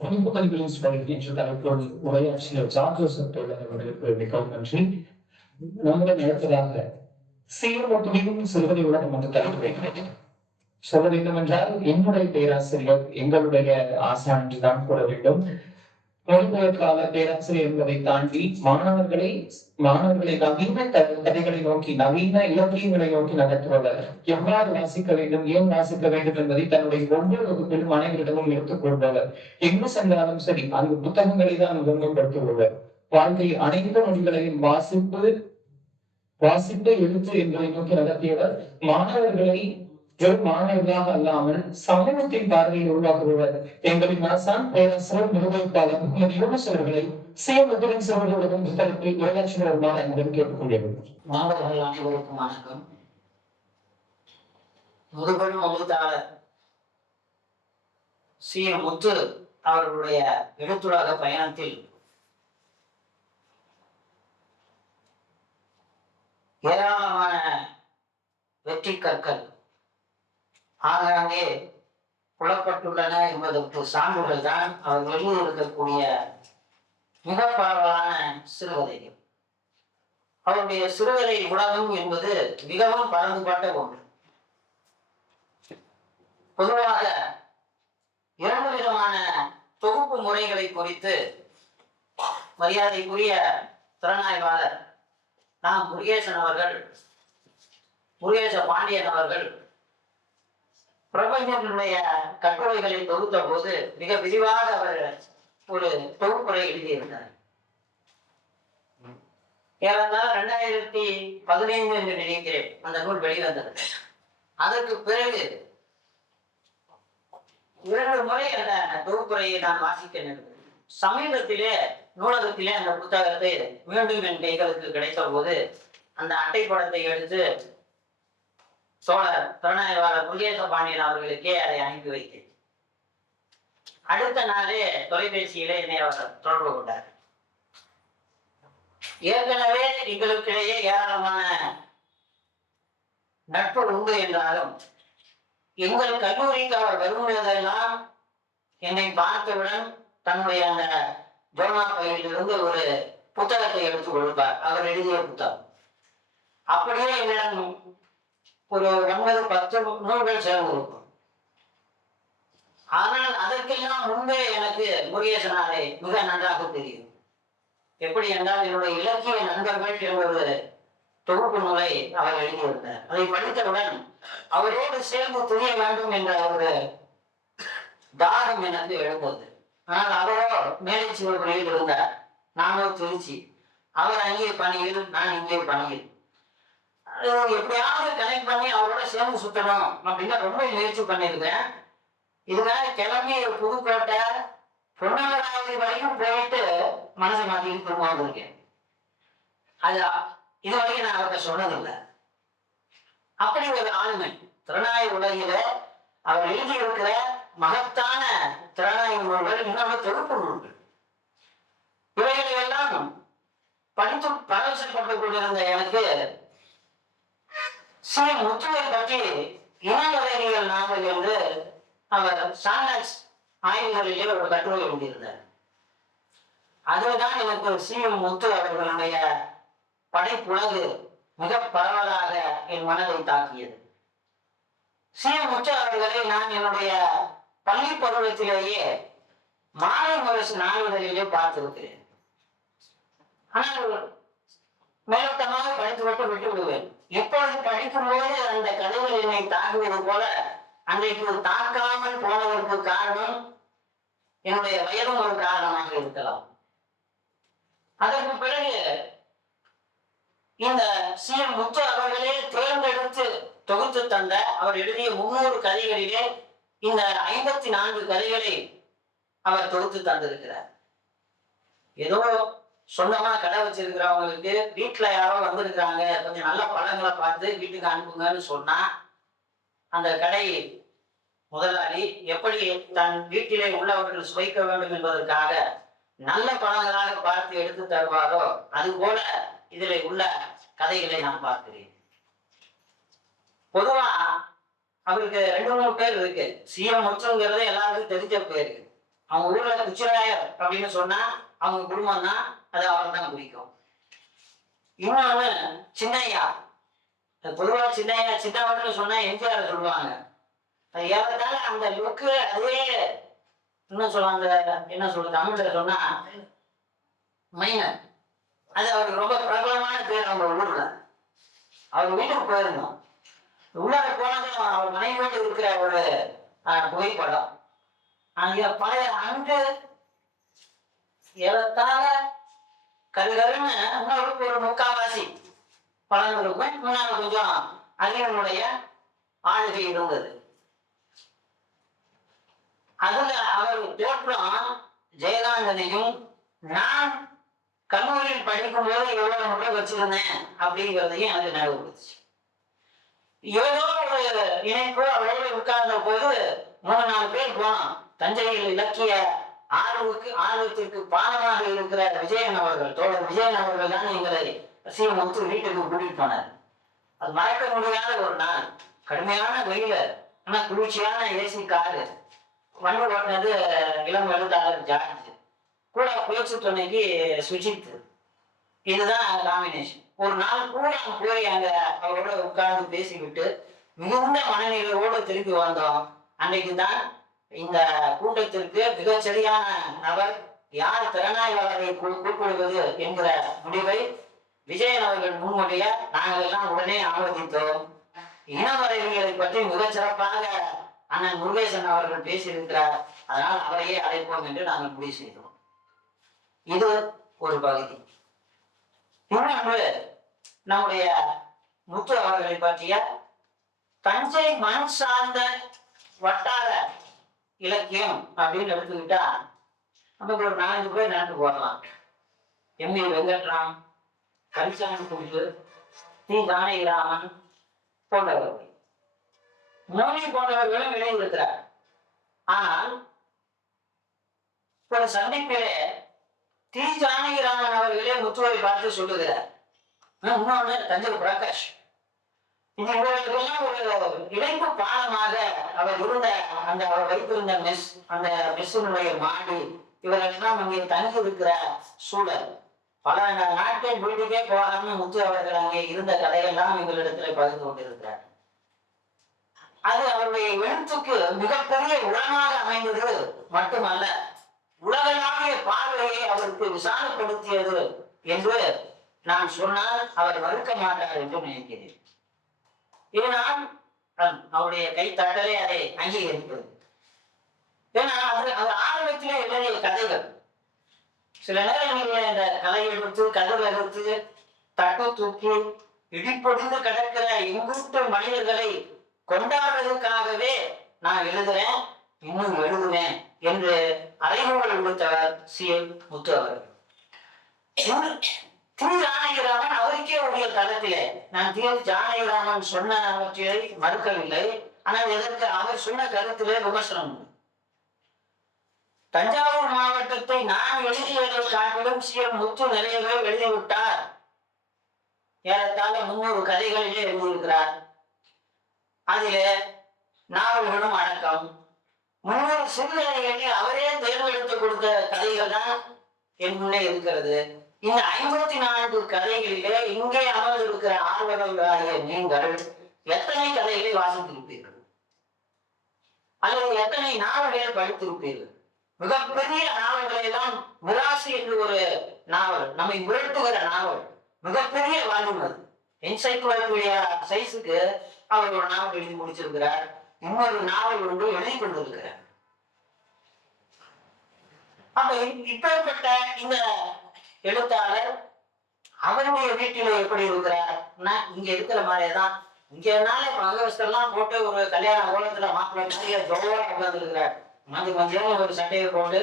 பணிகளின் என்ற தலைப்போடு உரையாற்றிய ஜார்ஜ் ஜோசப் டெய்லர் அவர்களுக்கு மிகவும் நன்றி. நம்முடன் அடுத்ததாக சீர்மொழியும் சிறுவதை உலகம் என்று தலைப்பு சொல்ல வேண்டும் என்றால் என்னுடைய பேராசிரியர் எங்களுடைய ஆசான் என்றுதான் கூற வேண்டும். மொழிபெயர்க்கால பேராசிரியர் என்பதை தாண்டி மாணவர்களை நவீன கதைகளை நோக்கி நவீன இலக்கியங்களை நோக்கி நகர்த்துபவர். எவ்வாறு வாசிக்க வேண்டும், ஏன் வாசிக்க வேண்டும் என்பதை தன்னுடைய ஒவ்வொரு வகுப்பிலும் அனைவரிடமும் எடுத்துக் கொள்பவர். எங்கு சென்றாலும் சரி அந்த புத்தகங்களை தான் முதன்மைப்படுத்துபவர். வாழ்க்கை அனைத்து மொழிகளையும் வாசிப்பு எழுத்து என்பதை நோக்கி நடத்தியவர். மாணவர்களை வெறும் மாணவர்களாக அல்லாமல் சமூகத்தின் பார்வையை உருவாக்குபவர். எங்களின் ஆசான் பேராசிரியர் நிர்வகிப்பாளர் முகமது யூனுஸ் அவர்களை சுயமுதிரின் சிறுவர்களுடன் புத்தகத்தில் உரையாற்றி வருமாறு என்பதை கேட்டுக்கொள்கிறது. மாணவர்கள் அனைவருக்கும் வணக்கம். முதுபெரும் எழுத்தாளர் சி. முத்து அவர்களுடைய எழுத்துலக பயணத்தில் ஏராளமான வெற்றி கற்கள் ஆங்காங்கே புலப்பட்டுள்ளன என்பதற்கு சான்றுகள் தான் அவர் எழுதியிருக்கக்கூடிய மிக பரவலான சிறுகதைகள். அவருடைய சிறுகதை உலகம் என்பது மிகவும் பரந்துபட்ட ஒன்று. பொதுவாக 2 விதமான தொகுப்பு முறைகளை குறித்து மரியாதைக்குரிய திறனாய்வாளர் முருகேச பாண்டியன் அவர்கள் பிரபஞ்சத்தினுடைய கட்டுரைகளை தொகுத்த போது மிக விரிவாக அவர் ஒரு தொகுப்புரை எழுதியிருந்தார். ஏறத்தாழ 2015 என்று நினைக்கிறேன் அந்த நூல் வெளிவந்தது. அதற்கு பிறகு 2 முறை அந்த தொகுப்புரையை நான் வாசிக்க நேர்ந்தது. சமீபத்திலே நூலகத்திலே அந்த புத்தகத்தை மீண்டும் என் கைகளுக்கு கிடைத்த போது அந்த அட்டைப்படத்தை எடுத்து சோழர் திறனாய்வாளர் முருகேச பாண்டியன் அவர்களுக்கே அதை அனுப்பி வைத்தேன். அடுத்த நாளே தொலைபேசியிலே என்னை அவர் தொடர்பு கொண்டார். ஏற்கனவே எங்களுக்கிடையே ஏராளமான நட்பு உண்டு என்றாலும் எங்கள் கல்லூரிக்கு அவர் வரும்போதெல்லாம் என்னை பார்த்தவுடன் தன்னுடைய அந்த ஜோனா பையிலிருந்து ஒரு புத்தகத்தை எடுத்து கொடுப்பார். அவர் எழுதிய புத்தகம். அப்படியே என்னிடம் ஒரு 9-10 நூல்கள் சேர்ந்திருக்கும். ஆனால் அதற்கெல்லாம் முன்பே எனக்கு முருகேசனாரை மிக நன்றாக தெரியும். எப்படி என்றால் என்னுடைய இலக்கிய நண்பர்கள் என்ற ஒரு தொகுப்பு நூலை அவர் எழுதியிருந்தார். அதை படித்தவுடன் அவரோடு சேர்ந்து துணிய வேண்டும் என்ற ஒரு தாகம் எனக்கு எழுந்தது. ஆனால் அவரோ மேலை சிவபுரியில் இருந்தார், நானோ திருச்சி. அவர் அங்கே பணியில், நான் இங்கே பணியில். எப்படியாவது கனெக்ட் பண்ணி அவரோட சேர்ந்து சுத்தணும் அப்படின்னு ரொம்ப முயற்சி பண்ணியிருக்கேன். இதுக்காக கிளம்பி புதுக்கோட்டை பொன்னமராவதி வரைக்கும் போயிட்டு மனசை மாற்றிட்டு திரும்ப வந்திருக்கேன். அது இது வரைக்கும் நான் அவர்கிட்ட சொன்னதில்லை. அப்படி ஒரு ஆளுமை திறனாய்வு உலகில அவர் எழுதியிருக்கிற மகத்தான திறனாய்வு நூல்கள், இன்னொரு தொகுப்பு நூல்கள், இவைகளை எல்லாம் படித்து பரவசப்பட்டு கொண்டிருந்த எனக்கு சி. முத்துவை பற்றி இனவரைவியல் நாவல் என்று அவர் சாண்டர்ஸ் ஆய்வுகளிலே ஒரு கட்டுரை எழுதியிருந்தார். அதுதான் எனக்கு சி. முத்து அவர்களுடைய படைப்புலகு மிக பரவலாக என் மனதை தாக்கியது. சி. முத்து அவர்களை நான் என்னுடைய பள்ளி பருவத்திலேயே மாலை முரசு நாளிதழிலே பார்த்திருக்கிறேன். ஆனால் மேலோட்டமாக படித்துவிட்டு விட்டு விடுவேன். எப்பொழுது படிக்கும்போது அந்த கதைகள் என்னை தாக்குவது போல அன்றைக்கு தாக்காமல் போனதற்கு காரணம் என்னுடைய வயதும் ஒரு காரணமாக இருக்கலாம். அதற்கு பிறகு இந்த சி. முத்து அவர்களே தேர்ந்தெடுத்து தொகுத்து தந்த அவர் எழுதிய 300 கதைகளிலே இந்த 54 கதைகளை அவர் தொகுத்து தந்திருக்கிறார். ஏதோ சொந்தமா கடை வச்சிருக்கிறவங்களுக்கு வீட்டுல யாரோ வந்திருக்கிறாங்க, கொஞ்சம் நல்ல பழங்களை பார்த்து வீட்டுக்கு அனுப்புங்கன்னு சொன்னா அந்த கடை முதலாளி எப்படி தன் வீட்டிலே உள்ளவர்கள் சுவைக்க வேண்டும் என்பதற்காக நல்ல பழங்களாக பார்த்து எடுத்து தருவாரோ அது போல இதில் உள்ள கதைகளை நான் பார்க்கிறேன். பொதுவா அவருக்கு 2-3 பேர் இருக்கு. சி. முத்துங்கிறது எல்லாருக்கும் தெரிஞ்ச பேரு. அவங்க ஊர்ல குச்சிராயர் அப்படின்னு சொன்னா அவங்க குடும்பம் தான், அது அவரை தான் குறிக்கும். இன்னொன்னு சின்னையா, பொதுவா சின்னையா சின்னவர்னு சொன்னா எம்ஜிஆர் சொல்லுவாங்க. அது ஏறத்தால அந்த லுக்கு அதே இன்னும் சொல்லுவாங்க, என்ன சொல்றது தமிழ்ல சொன்னா மைனர். அது அவருக்கு ரொம்ப பிரபலமான பேர் நம்ம ஊர்ல. அவர் வீட்டுக்கு போயிருந்தோம். உள்ளார போனதும் அவர் மனைவியோடு இருக்கிற ஒரு புகைப்படம். அங்க பழைய அங்கு ஏறத்தாழ கருகருன்னு இன்னொரு ஒரு முக்காவாசி பழம் இருக்கும். முன்னால் கொஞ்சம் அரியனுடைய ஆளுகை இருந்தது. அதுல அவர் தோற்றம் ஜெயகாந்தனையும் நான் கல்லூரியில் படிக்கும் போது எவ்வளவு முறை வச்சிருந்தேன் அப்படிங்கிறதையும் எனக்கு நினைவுபடுத்துச்சு. ஏதோ ஒரு இணைப்பு அவரோடு உட்கார்ந்த போது 3-4 பேர் போனோம். தஞ்சையில் இலக்கிய ஆர்வத்திற்கு பாலமாக இருக்கிற விஜயன் அவர்கள், தோழர் விஜயன் அவர்கள் தான் எங்களை சீமத்து வீட்டுக்கு கூட்டிட்டு போனார். அது மறக்க முடியாத ஒரு நாள். கடுமையான வெயில, ஆனா குளிர்ச்சியான ஏசி காரு. வண்டி ஓட்டினது இளம் எழுத்தாளர் ஜார்ஜ், கூட பேச்சு துணைக்கு சுஜித். இதுதான் காம்பினேஷன். ஒரு நாள் கூட போய் அங்க அவரோட உட்கார்ந்து பேசிவிட்டு மிகுந்த மனநிலையோடு திரும்பி வந்தோம். அன்றைக்கு தான் இந்த கூட்டத்திற்கு மிகச்சரியான நபர் யார் திறனாய்வாளரை கூப்பிடுவது என்கிற முடிவை விஜயன் அவர்கள் முன்மொழிய நாங்கள் எல்லாம் உடனே ஆமோதித்தோம். இனவரைவியலை பற்றி மிகச்சிறப்பாக அண்ணன் முருகேசன் அவர்கள் பேசியிருக்கிறார், அதனால் அவரையே அழைப்போம் என்று நாங்கள் முடிவு செய்தோம். இது ஒரு பகுதி. இன்னொன்று நம்முடைய முத்து அவர்களை பற்றிய தஞ்சை மண் சார்ந்த வட்டார இலக்கியம் அப்படின்னு எடுத்துக்கிட்டா நமக்கு ஒரு 4 பேர் நினைத்து போடலாம். எம். ஏ. வெங்கட்ராம், கரிசாமி குண்டு, தி. ஜானகிராமன் போன்றவர்கள், மோனி போன்றவர்களும் எழுதியிருக்கிறார். ஆனால் ஒரு சந்திப்பிலே தி. ஜானகிராமன் அவர்களே முத்துவை பார்த்து சொல்லுகிறார். இன்னொன்னு தஞ்சை பிரகாஷ். இவர்களுக்கெல்லாம் ஒரு இணைப்பு பாலமாக அவர் இருந்த அந்த அவர் வைத்திருந்த மெஸ், அந்த மெஸ்ஸினுடைய மாடி, இவர்களெல்லாம் அங்கே தங்கி இருக்கிற சூழல், பல நாட்கள் வீட்டுக்கே போகாம முத்து அவர்கள் அங்கே இருந்த கதையெல்லாம் எங்களிடத்துல பகிர்ந்து கொண்டிருக்கிறார். அது அவருடைய எழுத்துக்கு மிகப்பெரிய உரமாக அமைந்தது மட்டுமல்ல, உலகளாவிய பார்வையை அவருக்கு விசாலப்படுத்தியது என்று நான் சொன்னால் அவர் மறுக்க மாட்டார் என்று நினைக்கிறேன். இதனால் அவருடைய கைத்தட்டலே அதை அங்கீகரிப்பது. ஏன்னா அது ஆரம்பத்திலே எழுதிய கதைகள் சில நேரங்களில் இந்த கலை எடுத்து கதவு எடுத்து தட்டு தூக்கி இடிப்பொடிந்து கிடக்கிற எங்கூட்டு மனிதர்களை கொண்டாடுறதுக்காகவே நான் எழுதுறேன், இன்னும் எழுதுவேன் என்று அறைகூவல் விடுத்தவர் சி. முத்து அவர்கள். தி. ஜானகிராமன் அவருக்கே உரிய தளத்திலே நான் தி. ஜானகிராமன் சொன்னவற்றை மறுக்கவில்லை, ஆனால் எதற்கு அவர் சொன்ன கருத்திலே விமர்சனம். தஞ்சாவூர் மாவட்டத்தை நான் எழுதியதை காட்டிலும் சி. முத்து நிறையவே எழுதிவிட்டார். ஏறத்தாழ 300 கதைகளிலே எழுதியிருக்கிறார். அதிலே நாவல்களும் அடக்கம். 300 சிறுகதைகளில் அவரே தேர்ந்தெடுத்து கொடுத்த கதைகள் தான் என் முன்னே இருக்கிறது. இந்த 54 கதைகளிலே இங்கே அமர்ந்திருக்கிற ஆர்வலர்களாகிய நீங்கள் எத்தனை கதைகளை வாசித்திருப்பீர்கள் அல்லது எத்தனை நாவல்களை படித்திருப்பீர்கள்? மிகப்பெரிய நாவல்களை எல்லாம் மிராசி என்று ஒரு நாவல், நம்மை மிரட்டுகிற நாவல், மிகப்பெரிய வால்யூம். அது என்சைக்ளோபீடியா சைஸுக்கு அவர் ஒரு நாவல் எழுதி முடிச்சிருக்கிறார். இன்னொரு நாவல் ஒன்று எழுதி கொண்டிருக்கிறார். அப்ப இப்பேற்பட்ட இந்த எழுத்தாளர் அவருடைய வீட்டில எப்படி இருக்கிறார்? இங்க இருக்கிற மாதிரிதான். இங்க அங்கவஸ்தெல்லாம் போட்டு ஒரு கல்யாண கோலத்துல மாப்பிள்ளை நிறைய ஜோரா உட்கார்ந்து இருக்கிறார். கொஞ்சம் ஒரு சட்டையை போட்டு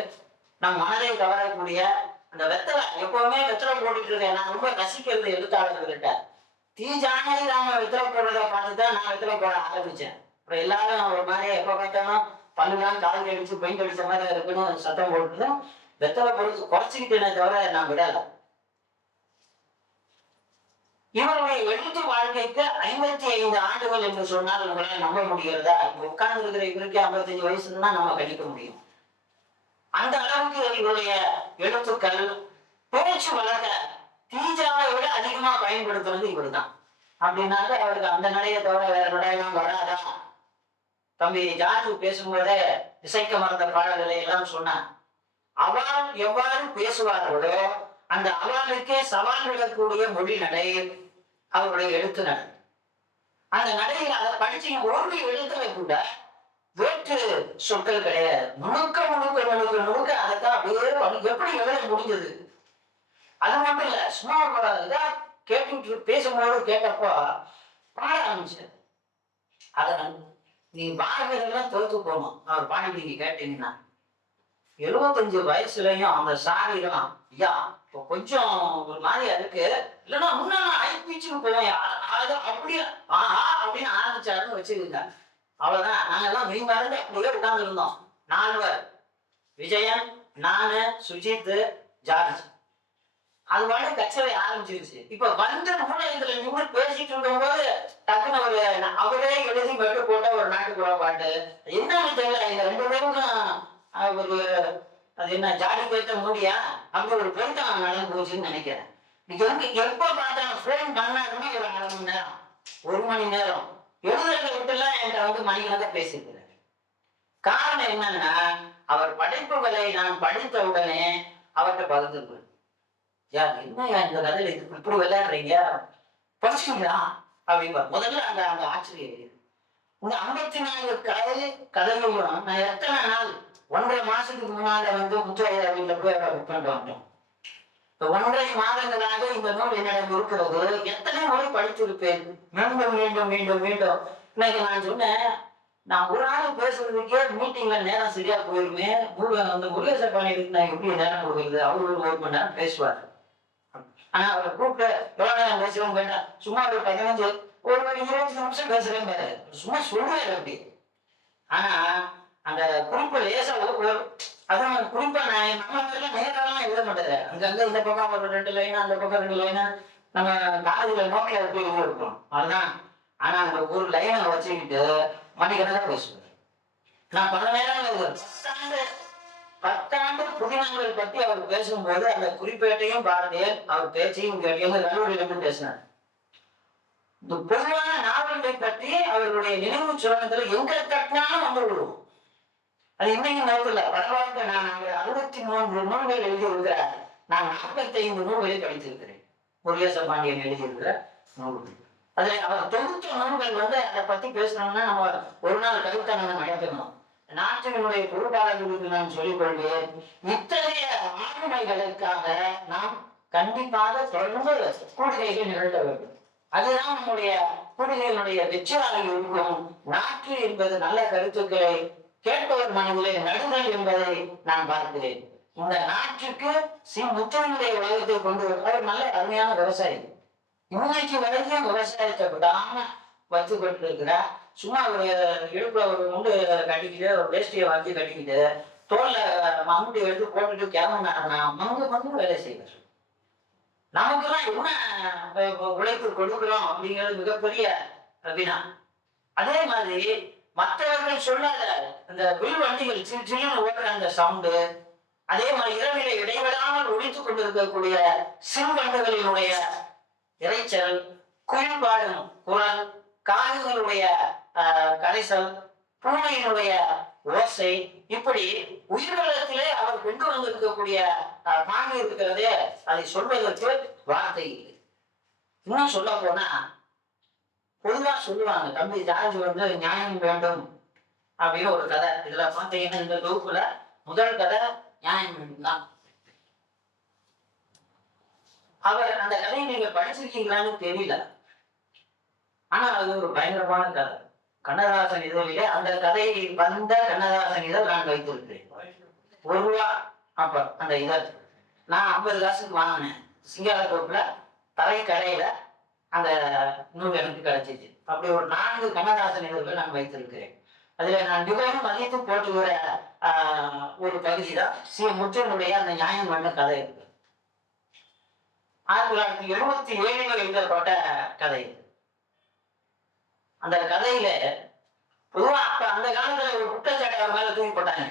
நம் மனதை கவரக்கூடிய அந்த வெத்தலை, எப்பவுமே வெத்தலை போட்டுட்டு இருக்கேன். நான் ரொம்ப ரசிக்கிறது எழுத்தாளர்கிட்ட. தி. ஜானகிராமன் வெத்தலை போடுறத பார்த்துதான் நான் வெத்தலை போட ஆரம்பிச்சேன். அப்புறம் எல்லாரும் ஒரு மாதிரி எப்ப பார்த்தாலும் பல்லுலாம் கால் அடிச்சு பெயிண்ட் அடிச்ச மாதிரி இருக்குன்னு சத்தம் போட்டு வெத்தலை பொறுத்து குறைச்சிக்கிட்டேனே தவிர நான் விடல. இவருடைய எழுத்து வாழ்க்கைக்கு 55 ஆண்டுகள் என்று சொன்னால் உங்களால் நம்ப முடிகிறதா? இப்ப உட்கார்ந்து இருக்கிற இவருக்கு 55 வயசுன்னு தான் நம்ம கணிக்க முடியும். அந்த அளவுக்கு இவருடைய எழுத்துக்கள் பேச்சு வழக்க தீஜாவை விட அதிகமா பயன்படுத்துறது இவர் தான். அப்படின்னாக்க அவருக்கு அந்த நடையை தவிர வேற நடையெல்லாம் வராதா? தம்பி ஜார்ஜ் பேசும்போதே இசைக்க மறந்த பாடல்களை எல்லாம் சொன்னார். அவள் எவ்வாறு பேசுவார்களோ அந்த அவளுக்கே சவால் விடக்கூடிய மொழி நடை அவருடைய எழுத்து நடை. அந்த நடையில் அதை படிச்சு ஒரு எழுத்துல கூட வேற்று சொற்கள் கிடையாது. முழுக்க முழுக்க முழுக்க முழுக்க அதைத்தான் அப்படியே எப்படி எழுத முடிஞ்சது? அது மட்டும் இல்ல, சும்மா இதா கேட்டு பேசும்போது கேட்டப்போ பாட ஆரம்பிச்சது. அதை நீ பாடுறதெல்லாம் தோத்து போகணும். அவர் பாடி நீங்க கேட்டீங்கன்னா 75 வயசுலயும் அந்த சாரிதான் ஐயா இப்போ கொஞ்சம் ஒரு மாதிரியா இருக்கு, இல்லைன்னா முன்னாடி ஐபிச்சுன்னு போவேன் அப்படியே அப்படின்னு ஆரம்பிச்சாருன்னு வச்சுக்கோங்க. அவ்வளவுதான். நாங்கெல்லாம் மீன்பாடு அப்படியே உட்கார்ந்து இருந்தோம். 4 பேர், விஜயன், நானு, சுஜித், ஜார்ஜ். அது பாட்டு கச்சேரி ஆரம்பிச்சிருச்சு. இப்ப வந்து மூலத்துல நின்று பேசிட்டு இருக்கும் போது டக்குன்னு அவரே எழுதி மெட்டு போட்ட ஒரு நாட்டுப்புற பாட்டு என்னன்னு தெரியல. இந்த 2 பேருக்கும் ஒரு அது என்ன ஜாடி பேத்த மூடியா அப்படி ஒரு பெருத்தம் நடந்து போச்சுன்னு நினைக்கிறேன். எப்ப பார்த்தாலும் ஃபோன் பண்ணாருன்னா ஒரு 1/2 மணி நேரம் 1 மணி நேரம் எழுதுறதை விட்டுலாம் என்கிட்ட வந்து மணிக்கணக்காக பேசியிருக்கிறார். காரணம் என்னன்னா அவர் படைப்புகளை நான் படித்த உடனே அவர்கிட்ட பகிர்ந்துருப்பேன். யார் என்னையா இந்த கதையில இப்படி விளையாடுறீங்க படிச்சுங்களா அப்படின்பா. முதல்ல அந்த அந்த ஆச்சரியம் இந்த 54 கதைகளும் நான் எத்தனை நாள் 1.5 மாசத்துக்கு முன்னால வந்து முத்தையா வீட்டுல போய் புக் பண்ணிட்டு வந்துட்டோம். 1.5 மாதங்களாக இந்த நூல் என்னிடம் இருக்கிறது. எத்தனை முறை படித்திருப்பேன், மீண்டும் மீண்டும் மீண்டும் மீண்டும். இன்னைக்கு நான் சொன்னேன், நான் ஒரு ஆள் பேசுறதுக்கே மீட்டிங்ல நேரம் சரியா போயிருமே, அந்த முருகேச பாண்டியனுக்கு நான் எப்படி நேரம் கொடுக்குறது? அவரு 1 மணி நேரம் பேசுவார். ஆனா அவரை கூப்பிட்டு எவ்வளவு நேரம் பேசுவோம் வேண்டாம், சும்மா ஒரு 15 1 மணி 20 நிமிஷம் பேசுறேன் பாரு, சும்மா சொல்லுவாரு அப்படி. ஆனா அந்த குறிப்பு லேசா அதான் குறிப்பா நான் நம்ம மாதிரிலாம் நேரெல்லாம் எழுத மாட்டேன். அங்கங்க இந்த பக்கம் ஒரு 2 லைன், அந்த பக்கம் 2 லைனா நம்ம காலேஜ்ல நோக்கில போய் எழுதி இருக்கோம் அதுதான். ஆனா அந்த ஒரு லைனை வச்சுக்கிட்டு மணிக்கணக்காக பேசுவேன். நான் பல நேரம் எழுதுவேன். 10 ஆண்டு புதினங்கள் பத்தி அவர் பேசும்போது அந்த குறிப்பேட்டையும் பார்த்தேன், அவர் பேச்சையும் கேட்டேன். கல்லூரியிலிருந்து பேசினார். இந்த பொதுவான நாவல்களை பற்றி அவர்களுடைய நினைவு சுரங்கத்துல எங்க தட்டினாலும் வந்து விடுவோம். அது இன்னைக்கு நேரத்துல பரவாயில்ல. நான் 63 நூல்கள் எழுதியிருக்கிறார். நான் 45 நூல்களை படித்திருக்கிறேன். முருகேச பாண்டியன் எழுதியிருக்கிற நூல்கள். அதுல அவர் தொகுத்த நூல்கள் வந்து அதை பத்தி பேசணும்னா நம்ம ஒரு நாள் கருத்தை நம்ம நடத்தணும். நாட்டினுடைய பொறுப்பாளர்களுக்கு நான் சொல்லிக் கொள்வேன், இத்தகைய ஆளுமைகளுக்காக நாம் கண்டிப்பாக தொடர்ந்து கூடுகைகள் நிகழ்த்த வேண்டும். அதுதான் நம்முடைய கூடுகைகளுடைய வெற்றியாக இருக்கும். நாட்டு என்பது நல்ல கருத்துக்களை கேட்பவர் மனதிலே நடுதல் என்பதை நான் பார்க்கிறேன். இந்த நாட்டுக்கு முத்தனுடைய உலகத்தை கொண்டு அவர் நல்ல அருமையான விவசாயி. இன்னைக்கு வரைக்கும் விவசாயத்தை விடாம வச்சு கொண்டு இருக்கிறார். சும்மா ஒரு இடுப்புல ஒரு முண்டு கட்டிக்கிட்டு ஒரு வேஷ்டியை வாங்கி கட்டிக்கிட்டு தோல்ல மம்முடி எடுத்து போட்டுட்டு கேமரா மங்கு வேலை செய்வார். நமக்கெல்லாம் என்ன உழைப்பு கொடுக்குறோம் அப்படிங்கிறது மிகப்பெரிய வினா. அதே மாதிரி மற்றவர்கள் சொல்லாத இந்த வில் வண்டிகள் சின்ன ஓடுற அந்த சவுண்டு, அதே மாதிரி இரவில இடைவிடாமல் ஒழித்துக் கொண்டிருக்கக்கூடிய சிறுவண்டுகளினுடைய இறைச்சல், குயில் பாடும் குரல், காடுகளுடைய கரைசல், பூனையினுடைய ஓசை, இப்படி உயிர்வளத்திலே அவர் கொண்டு வந்திருக்கக்கூடிய பாங்கு இருக்கிறதே அதை சொல்வதற்கு வார்த்தை இல்லை. இன்னும் சொல்ல போனா பொதுவா சொல்லுவாங்க, தம்பி ஜார்ஜ் வந்து நியாயம் வேண்டும் அப்படின்னு ஒரு கதை. இதுல பார்த்தீங்கன்னா இந்த தொகுப்புல முதல் கதை நியாயம் வேண்டும் தான். அவர் அந்த கதையை நீங்க படிச்சிருக்கீங்களான்னு தெரியல, ஆனா அது ஒரு பயங்கரமான கதை. கண்ணதாசன் இதழிலே அந்த கதையை வந்த கண்ணதாசன் இதழ் நான் வைத்திருக்கிறேன். ₹1 அப்ப அந்த இதழ் நான் 50 காசுக்கு வாங்கினேன். சிங்காரத்தோப்புல தரை கடையில அந்த நூல் எனக்கு கிடைச்சிச்சு. அப்படி ஒரு 4 கண்ணதாசன் இதழ்கள் நான் வைத்திருக்கிறேன். அதுல நான் மிகவும் மதித்து போட்டுக்கிற ஒரு பகுதி தான் முற்றனுடைய அந்த நியாயம் பண்ண கதை இருக்கு. 1977 எழுதப்பட்ட கதை. அந்த கதையில பொதுவா அப்ப அந்த காலத்துல ஒரு குற்றச்சாட்டு அவர் மேல தூக்கி போட்டாங்க.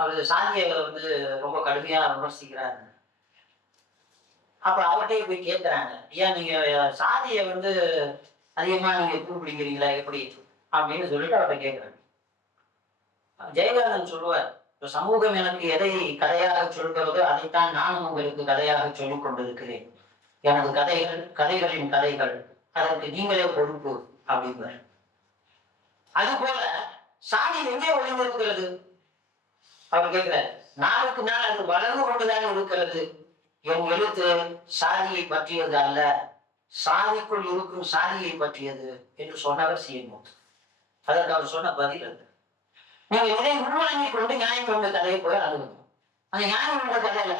அவரு சாதியை வந்து ரொம்ப கடுமையா விமர்சிக்கிறாரு. அப்ப அவர்கிட்டயே போய் கேட்கிறாங்க, ஏன் நீங்க சாதியை வந்து அதிகமா நீங்க பிடிக்கிறீங்களா எப்படி அப்படின்னு சொல்லிட்டு அவர்கிட்ட கேட்கிறாங்க. ஜெயகாந்தன் சொல்லுவார், இப்ப சமூகம் எனக்கு எதை கதையாக சொல்கிறதோ அதைத்தான் நானும் உங்களுக்கு கதையாக சொல்லிக் கொண்டிருக்கிறேன். எனது கதைகளின் கதைகள், அதற்கு நீங்களே பொறுப்பு அப்படிங்கிறார். அது போல சாதி எங்கே ஒளிந்திருக்கிறது அவர் கேட்கிறார். நாளுக்கு நாள் அது வளர்ந்து கொண்டுதான் இருக்கிறது. என் எழுத்து சாதியை பற்றியது அல்ல, சாதிக்குள் இருக்கும் சாதியை பற்றியது என்று சொன்னவர் சீர்மூர்த்தி. அதற்கு அவர் சொன்ன பதில் அது. நீங்க இதை உள்வாங்கி கொண்டு நியாயம் கொண்ட கதையை போய் அழுகணும். அந்த நியாயம் கொண்ட கதையில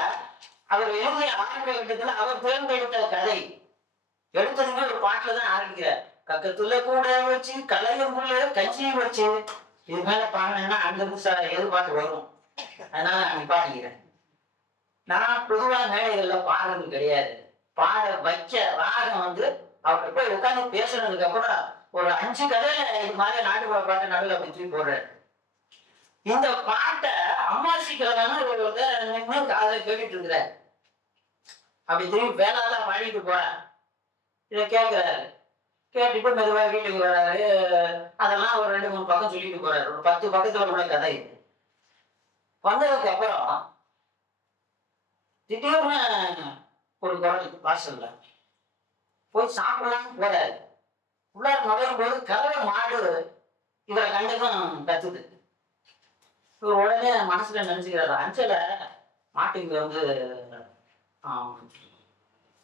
அவர் எழுதிய ஆரம்ப கட்டத்துல அவர் தேர்ந்தெடுத்த கதை எடுத்ததுமே ஒரு பாட்டுல தான் ஆரம்பிக்கிறார். கக்கத்துல கூட வச்சு கலையங்குள்ள கட்சியும் வச்சு இது மேல பாடினேன்னா அந்த எதிர்பார்த்து வரும். அதனால நான் நிப்பாட்டிக்கிறேன். நான் பொதுவா மேடைகள்ல பாடுறது கிடையாது. பாட வைக்க ராகம் வந்து அவர்கிட்ட போய் உட்காந்து பேசுனதுக்கு அப்புறம் ஒரு 5 கதையில இது மாதிரி நாட்டுப்புற பாட்டை நடுவில் அப்படி தூக்கி போடுறாரு. இந்த பாட்டை அம்மாசிக்கிறவங்க நின்று காதல கேட்டுட்டு இருக்கிறார். அப்படி திரும்பி வேளாதான் பாடிட்டு போறேன். இதை கேட்கிறாரு. கேட்டுட்டு மெதுவா வீட்டுக்கு வர்றாரு. அதெல்லாம் ஒரு 2-3 பக்கம் சொல்லிட்டு போறாரு. ஒரு 10 பக்கத்துல உள்ள கதை இது. வந்ததுக்கு அப்புறம் திடீர்னு ஒரு குரல் வாசல்ல போய் சாப்பிடலாம்னு போறாரு. உள்ளார நுழையும் போது கறவை மாடு இவரை கண்டதும் கத்துது. இவர் உடனே மனசுல நினைச்சுக்கிறாரு, அஞ்சல மாட்டுக்கு வந்து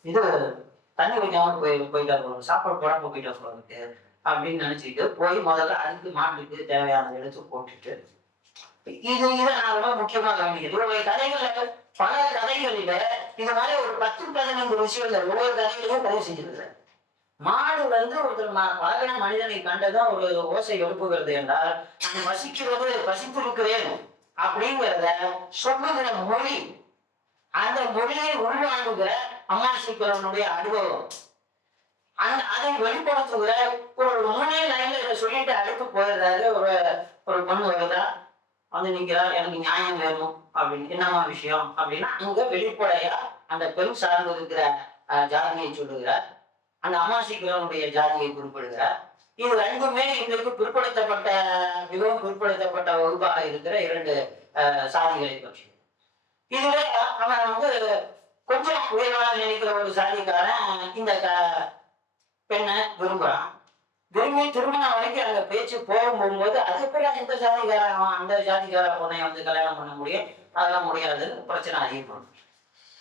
இது தண்ணி வைக்காம போயிட்டா போகணும், சாப்பாடு போடாம போயிட்டா போறதுக்கு அப்படின்னு நினைச்சுக்கிட்டு போய் முதல்ல அதுக்கு மாட்டுக்கு தேவையானதை எடுத்து போட்டுட்டு இதை நான் ரொம்ப முக்கியமா கவனிக்கிறேன். இவருடைய கதைகள்ல பல கதைகளில இந்த மாதிரி ஒரு 10-15 விஷயங்கள் ஒவ்வொரு கதைகளையும் பதிவு செஞ்சிருக்கிறேன். மாடு வந்து ஒருத்தர் பழகின மனிதனை கண்டதும் ஒரு ஓசை எழுப்புகிறது என்றால் நான் வசிக்கிறது வசித்திருக்கிறேன் அப்படிங்கிறத சொல்லுகிற மொழி, அந்த மொழியை உள்வாங்குகிற அம்மாசிக்கிறவனுடைய அனுபவம், அதை வெளிப்படுத்துகிற ஒரு 3 லைன்ல இதை சொல்லிட்டு அடுத்து போயிடுறாரு. ஒரு பொண்ணு வருதா வந்து நிக்கிறா, எனக்கு நியாயம் வேணும் அப்படின்னு. என்னமா விஷயம் அப்படின்னா அங்க வெளிப்படையா அந்த பெண் சார்ந்து இருக்கிற ஜாதியை சொல்லுகிறார், அந்த அம்மாசிக்கிறவனுடைய ஜாதியை குறிப்பிடுகிறார். இது ரெண்டுமே இன்றைக்கு பிற்படுத்தப்பட்ட மிகவும் பிற்படுத்தப்பட்ட வகுப்பாக இருக்கிற 2 சாதிகளை பற்றி. இதுல அவன் வந்து கொஞ்சம் உயர்வாக நினைக்கிற ஒரு சாதிக்காரன் இந்த பெண்ணை விரும்புறான். விரும்பி திருமணம் வரைக்கும் அந்த பேச்சு போகும்போது அதுக்கப்புறம் இந்த ஜாதிக்காரன் அந்த ஜாதிக்கார பொண்ணை வந்து கல்யாணம் பண்ண முடியும், அதெல்லாம் முடியாதுன்னு பிரச்சனை அதிகப்படும்.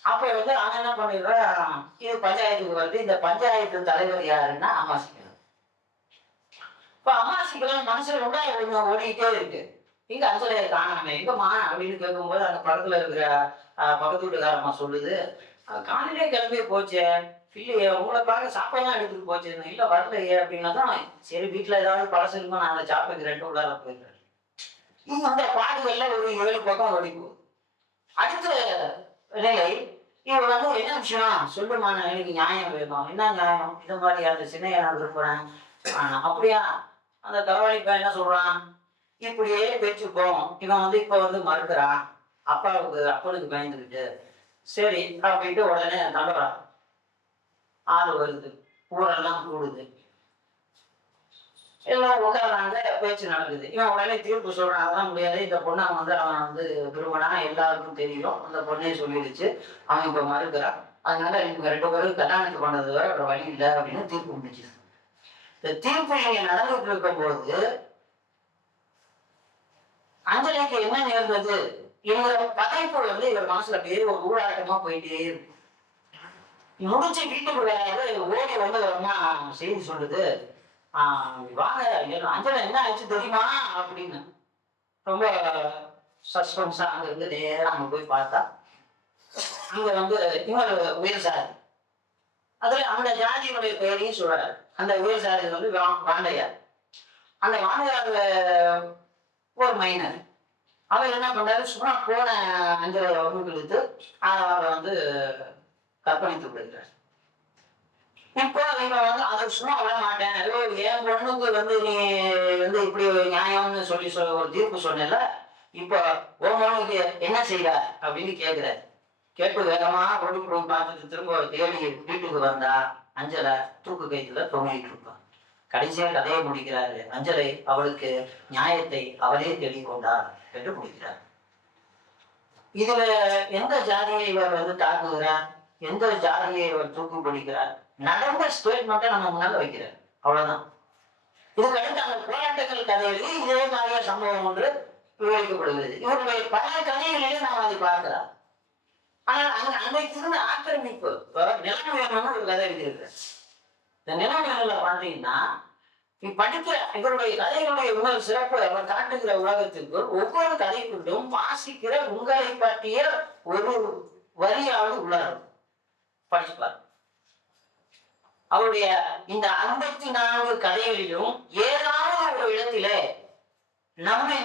அப்ப வந்து அவன் என்ன பண்ணிடுறான், இது பஞ்சாயத்துக்கு வருது. இந்த பஞ்சாயத்து தலைவர் யாருன்னா அம்மாசிக்கிறன். இப்ப அம்மாசிக்கிறன் மனசுல ரொம்ப ஓடிக்கிட்டே இருக்கு. இங்க அஞ்சலையை காணாம எங்கம்மா அப்படின்னு கேட்கும்போது அந்த படத்துல இருக்கிற பக்கத்து வீட்டுக்காரம்மா சொல்லுது, காலையிலே கிளம்பியே போச்சு, இல்லையே உங்களை பார்க்க சாப்பாடுலாம் எடுத்துட்டு போச்சு, இல்ல வரலையே அப்படின்னா தான் சரி வீட்டுல ஏதாவது பழசு இருக்கும், நான் அந்த சாப்பிட்டு 2 உள்ளார போயிருக்கேன். இந்த பாடுகள்ல ஒரு 7 பக்கம் ஓடி போகுது. அடுத்த நிலை இவர் வந்து என்ன விஷயம் சொல்லுமா, எனக்கு நியாயம் வேணும். என்ன நியாயம்? இந்த மாதிரி அந்த சின்னையை நான் விரும்புறேன். அப்படியா? அந்த தலைவலி பையன் என்ன சொல்றான், இப்படியே பேச்சு போவோம். இவன் வந்து இப்ப வந்து மறுக்கிறான், அப்பனுக்கு பயந்துக்கிட்டு சரி அப்படின்ட்டு உடனே நம்புறான். ஆள் வருது, ஊரெல்லாம் கூடுது, எல்லாம் உட்கார்றாங்க, பேச்சு நடக்குது. இவன் உடனே தீர்ப்பு சொல்றான், அதெல்லாம் முடியாது, இந்த பொண்ணை வந்து அவன் வந்து விரும்பினா எல்லாருக்கும் தெரியும், அந்த பொண்ணே சொல்லிடுச்சு, அவன் இப்ப மறுக்கிறான், அதனால இவங்க 2 பேரும் கல்யாணத்துக்கு பண்ணது வரை ஒரு வழி இல்லை அப்படின்னு தீர்ப்பு முடிச்சு. இந்த தீர்ப்பு இங்க நடந்துட்டு இருக்கும் போது அஞ்சலிக்கு என்ன நேர்ந்தது, இவங்க பதைப்பு வந்து இவர் மனசுல அப்படியே ஒரு ஊடாட்டமா போயிட்டே இருக்கு. முடிச்சு வீட்டுக்கு வேற ஓடி வந்து அம்மா செய்தி சொல்லுது, வாங்க அஞ்சலை என்ன ஆச்சு தெரியுமா அப்படின்னு. ரொம்ப சஸ்பென்ஸா அங்க இருந்து நேரம் அங்க போய் பார்த்தா அங்க வந்து இன்னொரு உயர் சாதி, அதுல அந்த ஜாதியினுடைய பெயரையும் சொல்றாரு. அந்த உயர் சாதி வந்து வாண்டையார். அந்த வாண்டையார்ல ஒரு மைனர், அவர் என்ன பண்றாரு, சும்மா போன அஞ்சலை அவர்களுக்கு எடுத்து அவரை வந்து கற்பழித்து விடுகிறார். இப்போ இவன் வந்து அதை சும்மா விட மாட்டேன், என் பொண்ணுக்கு வந்து நீ வந்து இப்படி நியாயம்னு சொல்லி ஒரு தீர்ப்பு சொன்னல, இப்போ ஓமனுக்கு என்ன செய்யற அப்படின்னு கேட்கிறாரு. கேட்டு வேகமா ஓடி போய் பார்த்துட்டு திரும்ப தேடி வீட்டுக்கு வந்தா அஞ்சலை தூக்கு கைத்துல தொங்கிட்டு இருப்பான். கடைசியா கதையை முடிக்கிறாரு. அஞ்சலை அவளுக்கு நியாயத்தை அவளே தேடிக்கொண்டார் என்று முடிக்கிறார். இதுல எந்த ஜாதியை இவர் தாக்குகிறார், எந்த ஜாதியை இவர் தூக்கு பிடிக்கிறார், நடந்த ஸ்டேட்மெண்ட்டை நம்ம முன்னால வைக்கிறார். அவ்வளவுதான். இதுக்கு அடுத்து அந்த போராட்டங்கள் கதையிலேயே இதே மாதிரியா சம்பவம் ஒன்று விவரிக்கப்படுகிறது. இவருடைய பல கதைகளிலே நாம் அதை பார்க்கலாம். ஆனால் அன்றைக்கு இருந்த ஆக்கிரமிப்பு நிலம் வேணும்னு ஒரு கதை எழுதியிருக்கிறார். இந்த நிலம் வேணும்ல பாத்தீங்கன்னா படிக்கிற இவருடைய கதைகளுடைய உணர் சிறப்பு அவர் காட்டுகிற உலகத்திற்கு ஒவ்வொரு கதைக்குள்ளும் வாசிக்கிற உங்களை பற்றிய ஒரு வரியாவது உள்ளார். படிச்சுப்பார். அவருடைய இந்த 54 கதைகளிலும் ஏதாவது ஒரு இடத்திலே நம்மை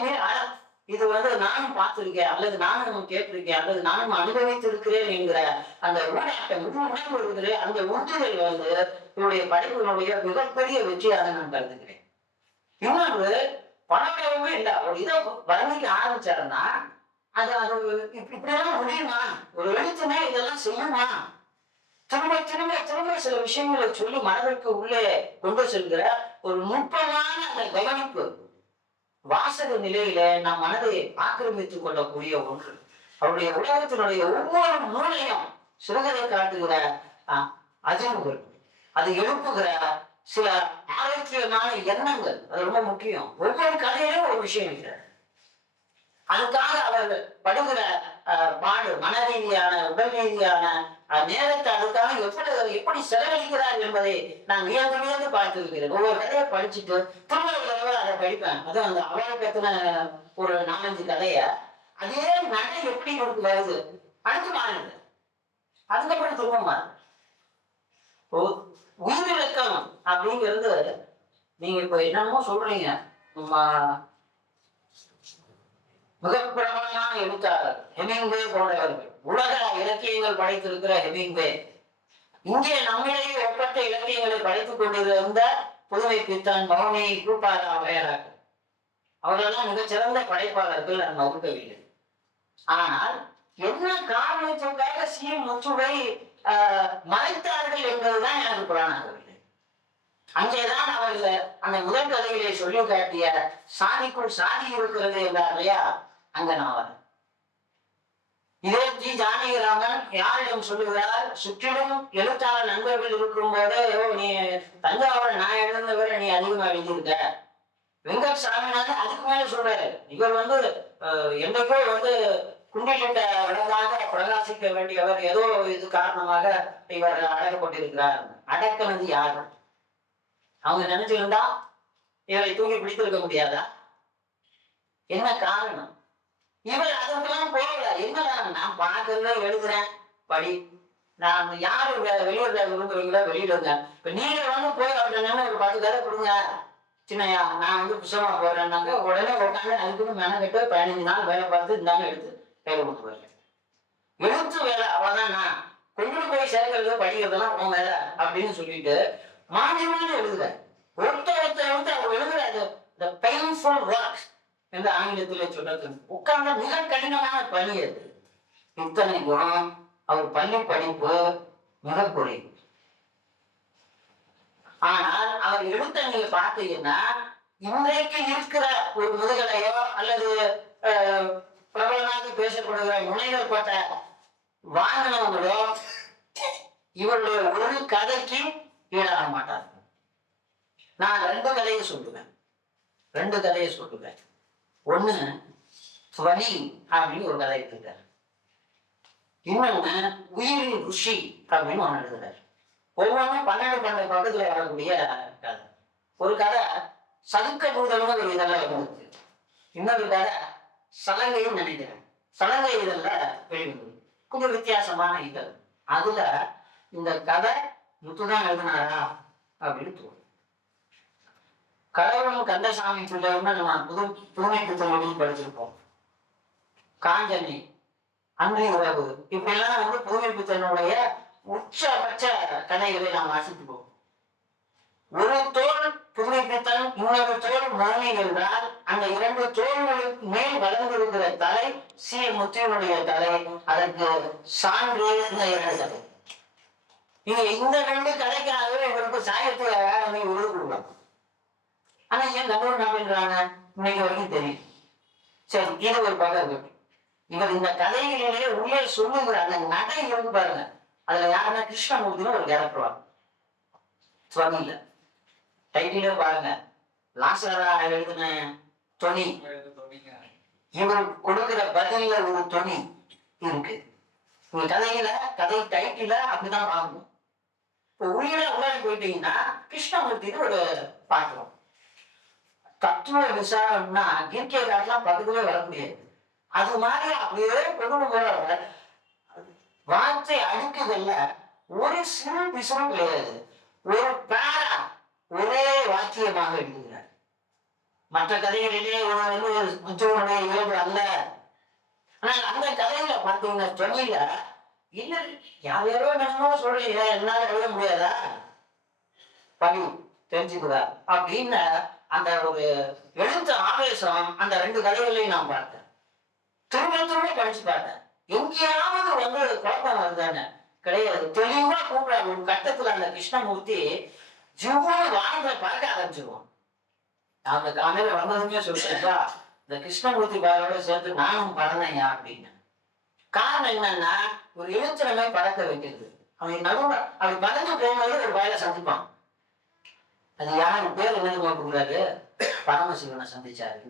இது நானும் பார்த்திருக்கேன், அல்லது நானும் கேட்டிருக்கேன், அல்லது நானும் அனுபவித்திருக்கிறேன் என்கிற அந்த ஊடாட்டம் உணர்வு இருக்கிற அந்த உறுதிகள் இவருடைய படைப்பினுடைய மிகப்பெரிய வெற்றியாக நான் கருதுகிறேன். இன்னொன்று பணமே இல்லை. ஒரு இதை வர்ணிக்க ஆரம்பிச்சாருன்னா அது இப்படியெல்லாம் முடியுமா, ஒரு எழுத்துமே இதெல்லாம் செய்யுமா, திரும்ப திரும்ப திரும்ப சில விஷயங்களை சொல்லி மனதிற்கு உள்ளே கொண்டு செல்கிற ஒரு நுட்பமான அந்த கவனிப்பு வாசக நிலையில நம் மனதை ஆக்கிரமித்துக் கொள்ளக்கூடிய ஒன்று. அவருடைய உலகத்தினுடைய ஒவ்வொரு மூலையும் சிறுகதை காட்டுகிற அதிர்வுகள், அது எழுப்புகிற சில ஆரோக்கியமான எண்ணங்கள், அது ரொம்ப முக்கியம். ஒவ்வொரு கதையிலும் ஒரு விஷயம் இருக்கிறார். அதுக்காக அவர் படுகிற பாடு, மன ரீதியான உடல் ரீதியான நேரத்தை அதுக்காக எப்படி செலவழிக்கிறார் என்பதை நான் வியந்து பார்த்திருக்கிறேன். ஒவ்வொரு கதையை படிச்சுட்டு திரும்ப அதை படிப்பேன். அது அந்த அவரை பத்தின ஒரு 4-5 கதைய அதே நடை எப்படி நமக்கு வருது, அடுத்து மாறுது, அதுக்கப்புறம் திரும்ப மாறுது. உயிரிழக்கம் அப்படிங்கிறது நீங்க இப்ப என்னமோ சொல்றீங்க. மிக பிரபலமான எழுத்தாளர் ஹெமிங்வே போன்றவர்கள், உலக இலக்கியங்கள் படைத்திருக்கிற ஹெமிங்வே, இங்கே நம்மிடையே ஒப்பற்ற இலக்கியங்களை படைத்துக் கொண்டிருந்த புதுமை பித்தன், மௌனி, கூப்பாரா வகையராக்கள், அவர்களெல்லாம் மிகச்சிறந்த படைப்பாளர்கள் நான் மறுக்கவில்லை. ஆனால் என்ன காரணத்திற்காக முற்றுகை மறைத்தார்கள் என்பதுதான் எனக்கு புலனாகவில்லை. அங்கேதான் அவர்கள் அந்த முதல் கதைகளை சொல்லி காட்டிய சாதிக்குள் சாதி இருக்கிறது என்றார் இல்லையா, அங்க நான் வரேன். இதே ஜி ஜானகிராமன் யாரிடம் சொல்லுகிறார், சுற்றிலும் எழுத்தாளர் நண்பர்கள் இருக்கும் போது நீ தஞ்சாவூர் நான் எழுந்தவரை நீ அதிகமா எழுதியிருக்க. வெங்கட் சாமிநாதன் அதுக்கு மேல சொல்றாரு, இவர் என்றைக்கோ குண்டிலிட்ட விலங்காக பிரகாசிக்க வேண்டியவர், ஏதோ இது காரணமாக இவர் அடக்கப்பட்டிருக்கிறார். அடக்கினது யாரு? அவங்க நினைச்சிருந்தா இவரை தூக்கி பிடித்திருக்க முடியாதா? என்ன காரணம்? இவர் அதுக்கெல்லாம் போகல. என்னடா நான் பார்க்கறத எழுதுறேன், படி, நான் யாரு வெளியிட விரும்புறீங்களோ வெளியிடுங்க. இப்ப நீங்க போய் அவர்கிட்ட ஒரு 10 கதை கொடுங்க சின்னையா, நான் புஷமா போறேன்னாங்க, உடனே உட்காந்து அதுக்குன்னு மெனக்கிட்டு 15 நாள் வேலை பார்த்து இருந்தாங்க எடுத்து வேலை கொடுத்துருவாங்க. எழுத்து வேலை அவ்வளவுதான், நான் கொண்டு போய் சேர்க்கிறது படிக்கிறதெல்லாம் உன் வேலை அப்படின்னு சொல்லிட்டு மாறி மாறி எழுதுறேன். ஒருத்த அவர் எழுதுறாரு பெயின்ஃபுல் ஒர்க் என்று ஆங்கிலத்திலே சொல்றது. உட்கார்ந்த மிக கடினமான பணி அது. இத்தனைக்கும் அவர் பள்ளி படிப்பு மிக குறைவு. ஆனால் அவர் எழுத்த நீங்க பார்த்தீங்கன்னா இன்றைக்கு இருக்கிற ஒரு முதுகலையோ அல்லது பிரபலமாக பேசப்படுகிற முனைவர் பட்ட வாங்கினவங்களோ இவருடைய ஒரு கதைக்கு ஈடாக மாட்டார்கள். நான் 2 கதையை சொல்லுவேன். ஒண்ணு துவனி அப்படின்னு ஒரு கதை எழுதுறாரு. இன்னொன்னு உயிரின் ருஷி அப்படின்னு ஒண்ணு எழுதுறாரு. ஒவ்வொன்றும் 12 பக்கத்துல வரக்கூடிய கதை. ஒரு கதை சதுக்க பூதம்னு ஒரு இதெல்லாம் இருந்துச்சு. இன்னொரு கதை சலங்கையும் நினைக்கிறேன். சலங்கை இதழ்ல வெளிவந்தது, கொஞ்சம் வித்தியாசமான இதழ். அதுல இந்த கதை முத்துதான் எழுதினாரா அப்படின்னு தோணும். கடவுளும் கந்தசாமி பிள்ளைன்னு நம்ம புதுமை புத்தகம் படிச்சிருப்போம். காஞ்சனி, அன்னை உறவு, இப்படி எல்லாம் புதுமை புத்தனுடைய உச்சபட்ச கதைகளை நாம் வாசித்துப்போம். ஒரு தோல் புதுமைப்பித்தன், இன்னொரு தோல் மௌனி என்றால் அந்த இரண்டு தோள்களுக்கு மேல் வளர்ந்திருக்கிற தலை சி முத்தியனுடைய தலை. அதற்கு சான்று இந்த இரண்டு தலை. இந்த ரெண்டு கதைக்காகவே இவருக்கு சாயத்தை அகாடமி விருது கொடுக்கலாம். ஆனா ஏன் தமிழ் நம்பின்றாங்க இன்னைக்கு வரைக்கும் தெரியும். சரி, இது ஒரு பக்கம் இருக்கு. இவர் இந்த கதைகளிலே உள்ளே சொல்லுகிற அந்த நடை இருக்கு பாருங்க. அதுல யாருன்னா கிருஷ்ணமூர்த்தின்னு ஒரு கேரக்டர் சுவாமியில டைட்டிலே பாருங்க. லாசரா எழுதின தொனி, இவர் கொடுக்கிற பதில ஒரு தொனி இருக்கு. உங்க கதையில கதை டைட்டில அப்படிதான் வாங்கணும். இப்போ உயிரை உள்ளாடி போயிட்டீங்கன்னா கிருஷ்ணமூர்த்தின்னு ஒரு பார்க்கிறோம். தத்துவ விசாரம்னா கீர்க்கை காட்டெல்லாம் பக்கத்துல வர முடியாது. அது மாதிரி அப்படியே பொதுவாக வார்த்தை அடுக்குகள்ல ஒரு சிறு பிசுறும் கிடையாது. ஒரு பேரா ஒரே வாக்கியமாக எழுதுகிறார். மற்ற கதைகளிலே முத்துவனுடைய இயல்பு அல்ல. ஆனால் அந்த கதையில பார்த்தீங்கன்னா தொழில இல்ல யாரோ என்னமோ சொல்றீங்க, என்னால எழுத முடியாதா பணி தெரிஞ்சுக்குதா அப்படின்னு அந்த ஒரு எழுத்து ஆவேசம் அந்த ரெண்டு கதைகளையும் நான் பார்த்தேன். திரும்ப திரும்ப படிச்சு பார்த்தேன். எங்கேயாவது குழப்பம் வருதானே? கிடையாது. தெளிவா கூப்பிட ஒரு கட்டத்துல அந்த கிருஷ்ணமூர்த்தி ஜிவ்வான வாழ்ந்த பறக்க ஆரம்பிச்சிருவோம். அவங்க காலையில வந்ததுமே சொல்லிட்டா இந்த கிருஷ்ணமூர்த்தி பாரோட சேர்த்து நானும் பறனையா அப்படின்னு. காரணம் என்னன்னா ஒரு எழுத்துறமை பறக்க வைக்கிறது. அவன் நடுவுல அவன் பறந்து போகும்போது ஒரு வாயில சந்திப்பான். அது யாரு பேர் என்னது கூடாது, பரமசிவனை சந்திச்சாரு.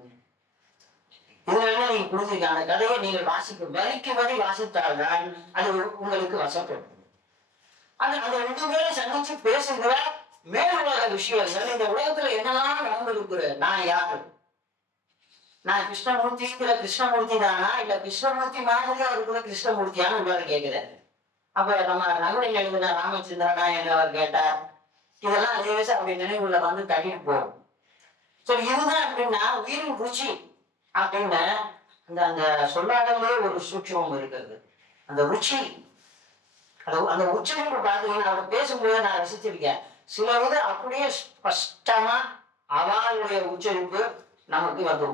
இதுல என்ன நீங்க புரிஞ்சுக்க, அந்த கதையை நீங்கள் வாசிக்க வரைக்கு வரை வாசித்தால்தான் அது உங்களுக்கு வசப்படும். அந்த ரெண்டு பேரும் சந்திச்சு பேசுகிற மேலுலக விஷயங்கள், இந்த உலகத்துல என்னெல்லாம் நடந்திருக்கிற, நான் யாரு, நான் கிருஷ்ணமூர்த்திங்கிற கிருஷ்ணமூர்த்தி தானா இல்ல கிருஷ்ணமூர்த்தி மாதிரியா இருக்கிற கிருஷ்ணமூர்த்தியான்னு உள்ளார கேட்கிறாரு. அப்ப நம்ம நகுலை எழுதின ராமச்சந்திரனா என்று அவர் கேட்டார். இதெல்லாம் அதே வயசு அப்படி நினைவுள்ள வந்து தள்ளிட்டு போகும். சரி, இதுதான் அப்படின்னா உயிரின் ருச்சி அப்படின்னு அந்த அந்த சொல்லாடலே ஒரு சூட்சமும் இருக்கிறது. அந்த ருச்சி அந்த உச்சரிப்பு பார்த்தீங்கன்னா அவர் பேசும்போது நான் ரசிச்சிருக்கேன். சில வித அப்படியே ஸ்பஷ்டமா அவளுடைய உச்சரிப்பு நமக்கு வந்து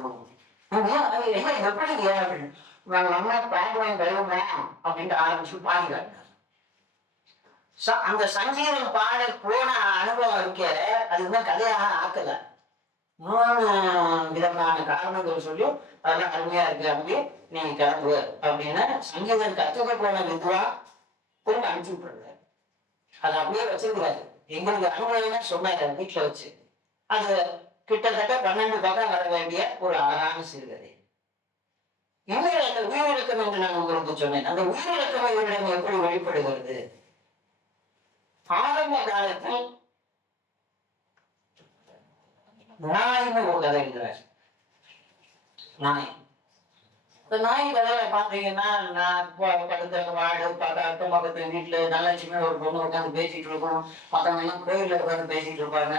எப்படிங்க அப்படின்னு நம்ம பாடுவேன் கழுவுமே அப்படின்ட்டு ஆரம்பிச்சு பாடுகிறார். அந்த சங்கீதம் பாட போன அனுபவம் இருக்க அதுதான் கதையாக ஆக்கல. 3 விதமான காரணங்கள் சொல்லி அதெல்லாம் அருமையா இருக்கு, அப்படி நீங்க கிளம்பு அப்படின்னு சங்கீதம் கத்துக்க போன வித்வா திரும்ப அனுப்பிச்சு விட்டுருங்க. அதை அப்படியே வச்சிருக்கிறாரு. எங்களுக்கு அனுபவம் சொன்னாரு வீட்டுல வச்சு. அது கிட்டத்தட்ட 12 பக்கம் வர வேண்டிய ஒரு அழகான சிறுகதை. இன்னும் அந்த உயிரிழக்கம் என்று நான் உங்களுக்கு சொன்னேன். அந்த உயிரிழக்கம் இவரிடம் எப்படி வெளிப்படுகிறது? ஆரம்ப காலத்தில் நாய்னு ஒரு கதை எழுதுறாரு. நாய். இந்த நாய் கதையில பாத்தீங்கன்னா நான் படுத்த வாடு அக்கம் பக்கத்து வீட்டுல நல்ல சின்ன ஒரு பொண்ணு உட்காந்து பேசிட்டு இருக்கோம். மற்றவங்க எல்லாம் கோயில உட்காந்து பேசிட்டு இருப்பாங்க.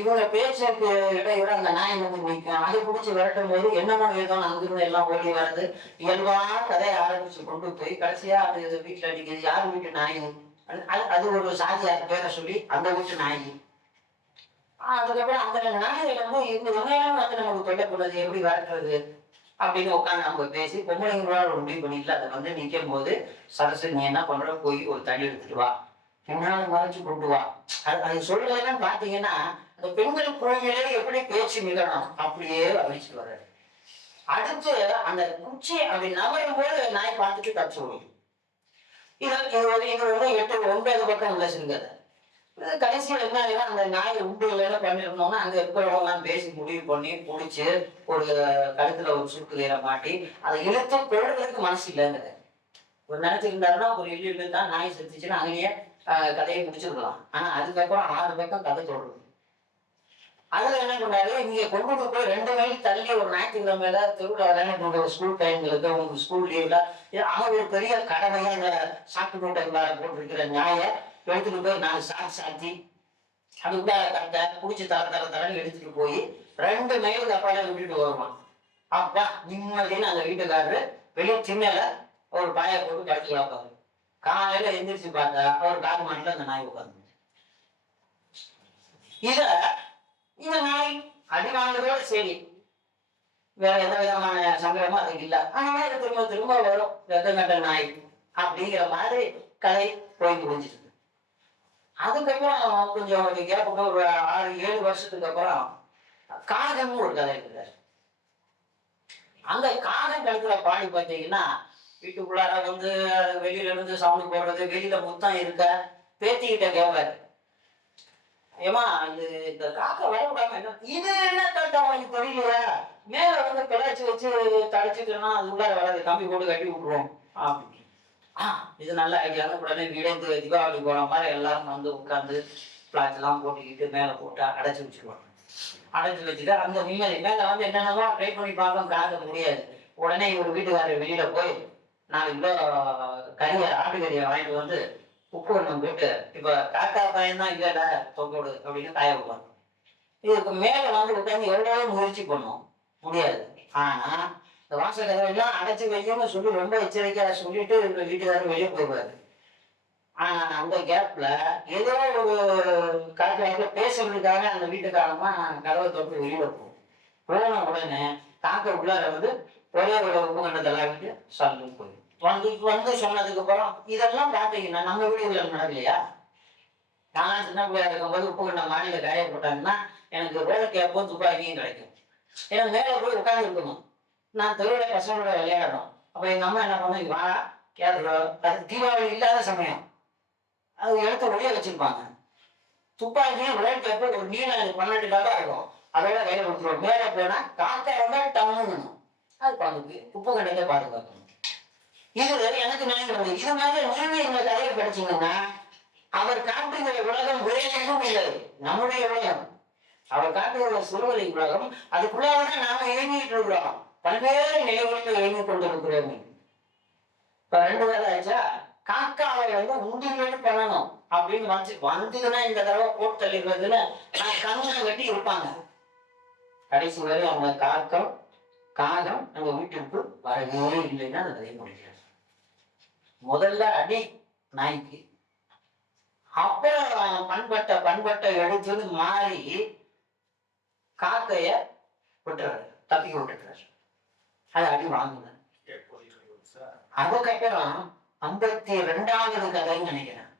இவங்க பேச்சுக்கு இடையில அந்த நாய் வந்து நிற்கும். அதை பிடிச்சி விரட்டும் போது என்னமோ ஏதோ அங்கிருந்து எல்லாம் ஓடி வர்றது. இயல்பா கதையை ஆரம்பிச்சு கொண்டு போய் கடைசியா அது வீட்டுல அடிக்கிறது. யார் வீட்டு நாய்? அது ஒரு சாதியார் பேரை சொல்லி அந்த வீட்டு நாய். அதுக்கப்புறம் அந்த நாய்கள் வந்து இந்த விவகாரம் வந்து நமக்கு சொல்லக்கூடாது, எப்படி வளர்க்குறது அப்படின்னு உட்காந்து நம்ம பேசி பொம்பளைங்களோட ஒரு முடிவு பண்ணிட்டு அதை வந்து நிற்கும் போது சரசு நீ என்ன பண்ற, போய் ஒரு தண்ணி எடுத்துட்டு வா, பின்னாலும் மறைச்சு கொண்டு வா. அது சொல்றதுன்னு பாத்தீங்கன்னா அந்த பெண்கள் குழந்தைகளே எப்படி பேச்சு நிகழும் அப்படியே அழிச்சு வர்றாரு. அடுத்து அந்த குச்சி அப்படி நவரும் போது நாய் பார்த்துட்டு தச்சு விடும். இது வந்து 8 9 பக்கம் உள்ள சிறுகதை. கடைசியில் என்ன ஆகுதுன்னா அந்த நாயை உண்டு இல்லைன்னு பண்ணிருந்தோம்னா அங்க இருக்கிறவங்கலாம் பேசி முடிவு பண்ணி பிடிச்சி ஒரு கழுத்துல ஒரு சுட்டுகையில மாட்டி அதை இழுத்து போடுறதுக்கு மனசு இல்லைங்கிறது. ஒரு நினைச்சிருந்தாருன்னா ஒரு இழு தான் நாய் செத்துச்சுன்னா அங்கேயே கதையை முடிச்சிருக்கலாம். ஆனா அதுக்கப்புறம் 6 பக்கம் கதை தொடரும். அதுல என்ன பண்ணாரு, இங்க கொண்டு போய் 2 மைல் தள்ளி ஒரு ஞாயிற்றுக்கிழமையில திருவிழா ஸ்கூல் டைம்களுக்கு உங்க ஸ்கூல் லீவ்ல அவங்க ஒரு பெரிய கடமையா இந்த சாக்கு மூட்டைகளாக போட்டிருக்கிற நியாய எடுத்துட்டு போய் 4 சாக்கு சாத்தி அது உள்ளார கட்ட பிடிச்சி தரன்னு எடுத்துட்டு போய் 2 மைலுக்கு அப்பால விட்டுட்டு வருவான். அப்பா நிம்மதினு அந்த வீட்டுக்காரரு வெளியே சின்னல ஒரு பாயை போட்டு கடுத்து வைப்பாரு. காலையில எந்திரிச்சு பார்த்தா அவர் கார் மாட்டில அந்த நாய் உட்காந்து இத இந்த நாய் அடி வாங்குறதோட சரி, வேற எந்த விதமான சங்கடமும் அதுக்கு இல்லை. ஆனா இது திரும்ப திரும்ப வரும் ரத்தம் கட்ட நாய் அப்படிங்கிற மாதிரி கதை போய் முடிஞ்சிருக்கு. அதுக்கப்புறம் கொஞ்சம் ஒரு கேப், ஒரு 6-7 வருஷத்துக்கு அப்புறம் காகம்னு ஒரு கதை இருக்கிறார். அந்த காகம் கழுத்துல பாடி பார்த்தீங்கன்னா, வீட்டுக்குள்ளார வந்து வெளியில இருந்து சவுண்ட் போடுறது, வெளியில முத்தம் இருக்க பேத்திக்கிட்ட கேட்பாரு, ஏமா இது இந்த காக்கை வரவிடாம என்ன இது என்ன கட்ட அவனுக்கு தெரியலையா, மேல வந்து பிழைச்சி வச்சு தடைச்சிட்டுனா அது உள்ளார வராது, கம்பி போட்டு கட்டி விட்டுருவோம் அப்படின்னு. இது நல்ல ஐடியான்னு உடனே வீடு தீபாவளி போன மாதிரி எல்லாரும் வந்து உட்காந்து பிளாட் எல்லாம் போட்டுக்கிட்டு மேலே போட்டு அடைச்சி வச்சுருவாங்க. அடைச்சி வச்சுட்டு அந்த நிம்மதி மேலே வந்து என்னென்னவோ ட்ரை பண்ணி பார்க்க காக்க முடியாது. உடனே இவர் வீட்டுக்காரர் வெளியில போய் 4 கிலோ ஆட்டுக்கறியை வாங்கிட்டு வந்து உப்பு ஒன்று போட்டு, இப்போ காக்கா பையன் தான் இல்லைடா தொங்கோடு அப்படின்னு காய வைப்பாங்க. இதுக்கு மேலே வந்து உட்காந்து எவ்வளோ முயற்சி பண்ணும், முடியாது. ஆனா இந்த வாசல் கதவெல்லாம் அடைச்சி வைக்கணும்னு சொல்லி ரொம்ப எச்சரிக்கையா சொல்லிட்டு இவங்க வீட்டுக்காரர் வெளியே போயிடுவாரு. ஆனா அந்த கேப்ல ஏதோ ஒரு காக்க பேசுறதுக்காக அந்த வீட்டுக்காரமா கதவை தொட்டு வெளியில போகும். போன உடனே காக்க உள்ளார வந்து ஒரே ஒரு உப்பு கண்டத்தெல்லாம் விட்டு சல்லுன்னு போயிடும். வந்து வந்து சொன்னதுக்கு அப்புறம் இதெல்லாம் பார்த்தீங்கன்னா நம்ம வீடுகளில் நடக்கலையா? நான் சின்ன பிள்ளையா இருக்கும்போது உப்பு கண்ட மாடியில காய போட்டாங்கன்னா எனக்கு ரோடு கேப்பும் துப்பாக்கியும் கிடைக்கும். எனக்கு மேலே போய் உட்கார்ந்து இருக்கணும். நான் தெருவில் பசங்களோட விளையாடணும். அப்போ எங்கள் அம்மா என்ன பண்ணும், வா கேட்குறோம், அது தீபாவளி இல்லாத சமயம் அது எடுத்து வெளியே வச்சிருப்பாங்க. துப்பாக்கியும் ரோடு கேப்பு ஒரு நீள 12 டப்பா இருக்கும், அதோட கையில் கொடுத்துருவோம். மேலே போனால் காக்கா வந்தால் டவுனும் அது பார்த்து உப்பு கண்டையில பாதுகாக்கணும். இது எனக்கு நினைவு வருது. இது மாதிரி நீங்க இந்த கதையை படிச்சீங்கன்னா அவர் காட்டுகிற உலகம் வேற எதுவும் இல்லை, நம்முடைய உலகம். அவர் காட்டுகிற சிறுவரை உலகம், அதுக்குள்ளாதான் நாம இயங்கிட்டு இருக்கிறோம். பல்வேறு நிலைகளில் இயங்கிக் கொண்டிருக்கிறோம். இப்ப 2 வேலை ஆயிடுச்சா, காக்காவை வந்து உண்டியல் பண்ணணும் அப்படின்னு வந்ததுன்னா இந்த தடவை போட்டு தள்ளிடுறதுன்னு நான் கண்ணனை வெட்டி இருப்பாங்க. கடைசி வரை அவங்க காகம் நம்ம வீட்டுக்கு வரவே இல்லைன்னா அந்த கதையை முடிக்கிறார். முதல்ல அடி நாய்க்கு, அப்புறம் பண்பட்ட எடுத்துன்னு மாறி காக்கைய விட்டுறாரு, தப்பி விட்டுறாரு. அது அடி வாங்குது. அதுக்கப்புறம் 52வது கதைன்னு நினைக்கிறேன்,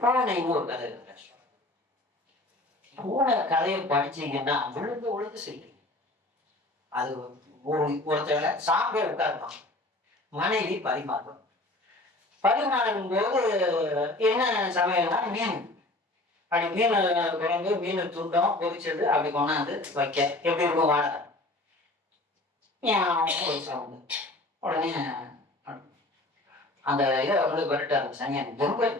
பூனைன்னு ஒரு கதை இருக்கிறார். பூனை கதையை படிச்சீங்கன்னா விழுந்து செய்யும். அது ஒருத்தர் சாப்பிட உட்காருப்பான், மனைவி பரிமாறும். பரிமாறும் போது என்ன சமையல்னா மீன். அப்படி மீன் குழம்பு, மீன் துண்டம் பொரிச்சது அப்படி கொண்டாந்து வைக்க எப்படி இருக்கும் வாழை சவுண்டு. உடனே அந்த இதை வந்து விரட்டாரு சனியன் ரொம்ப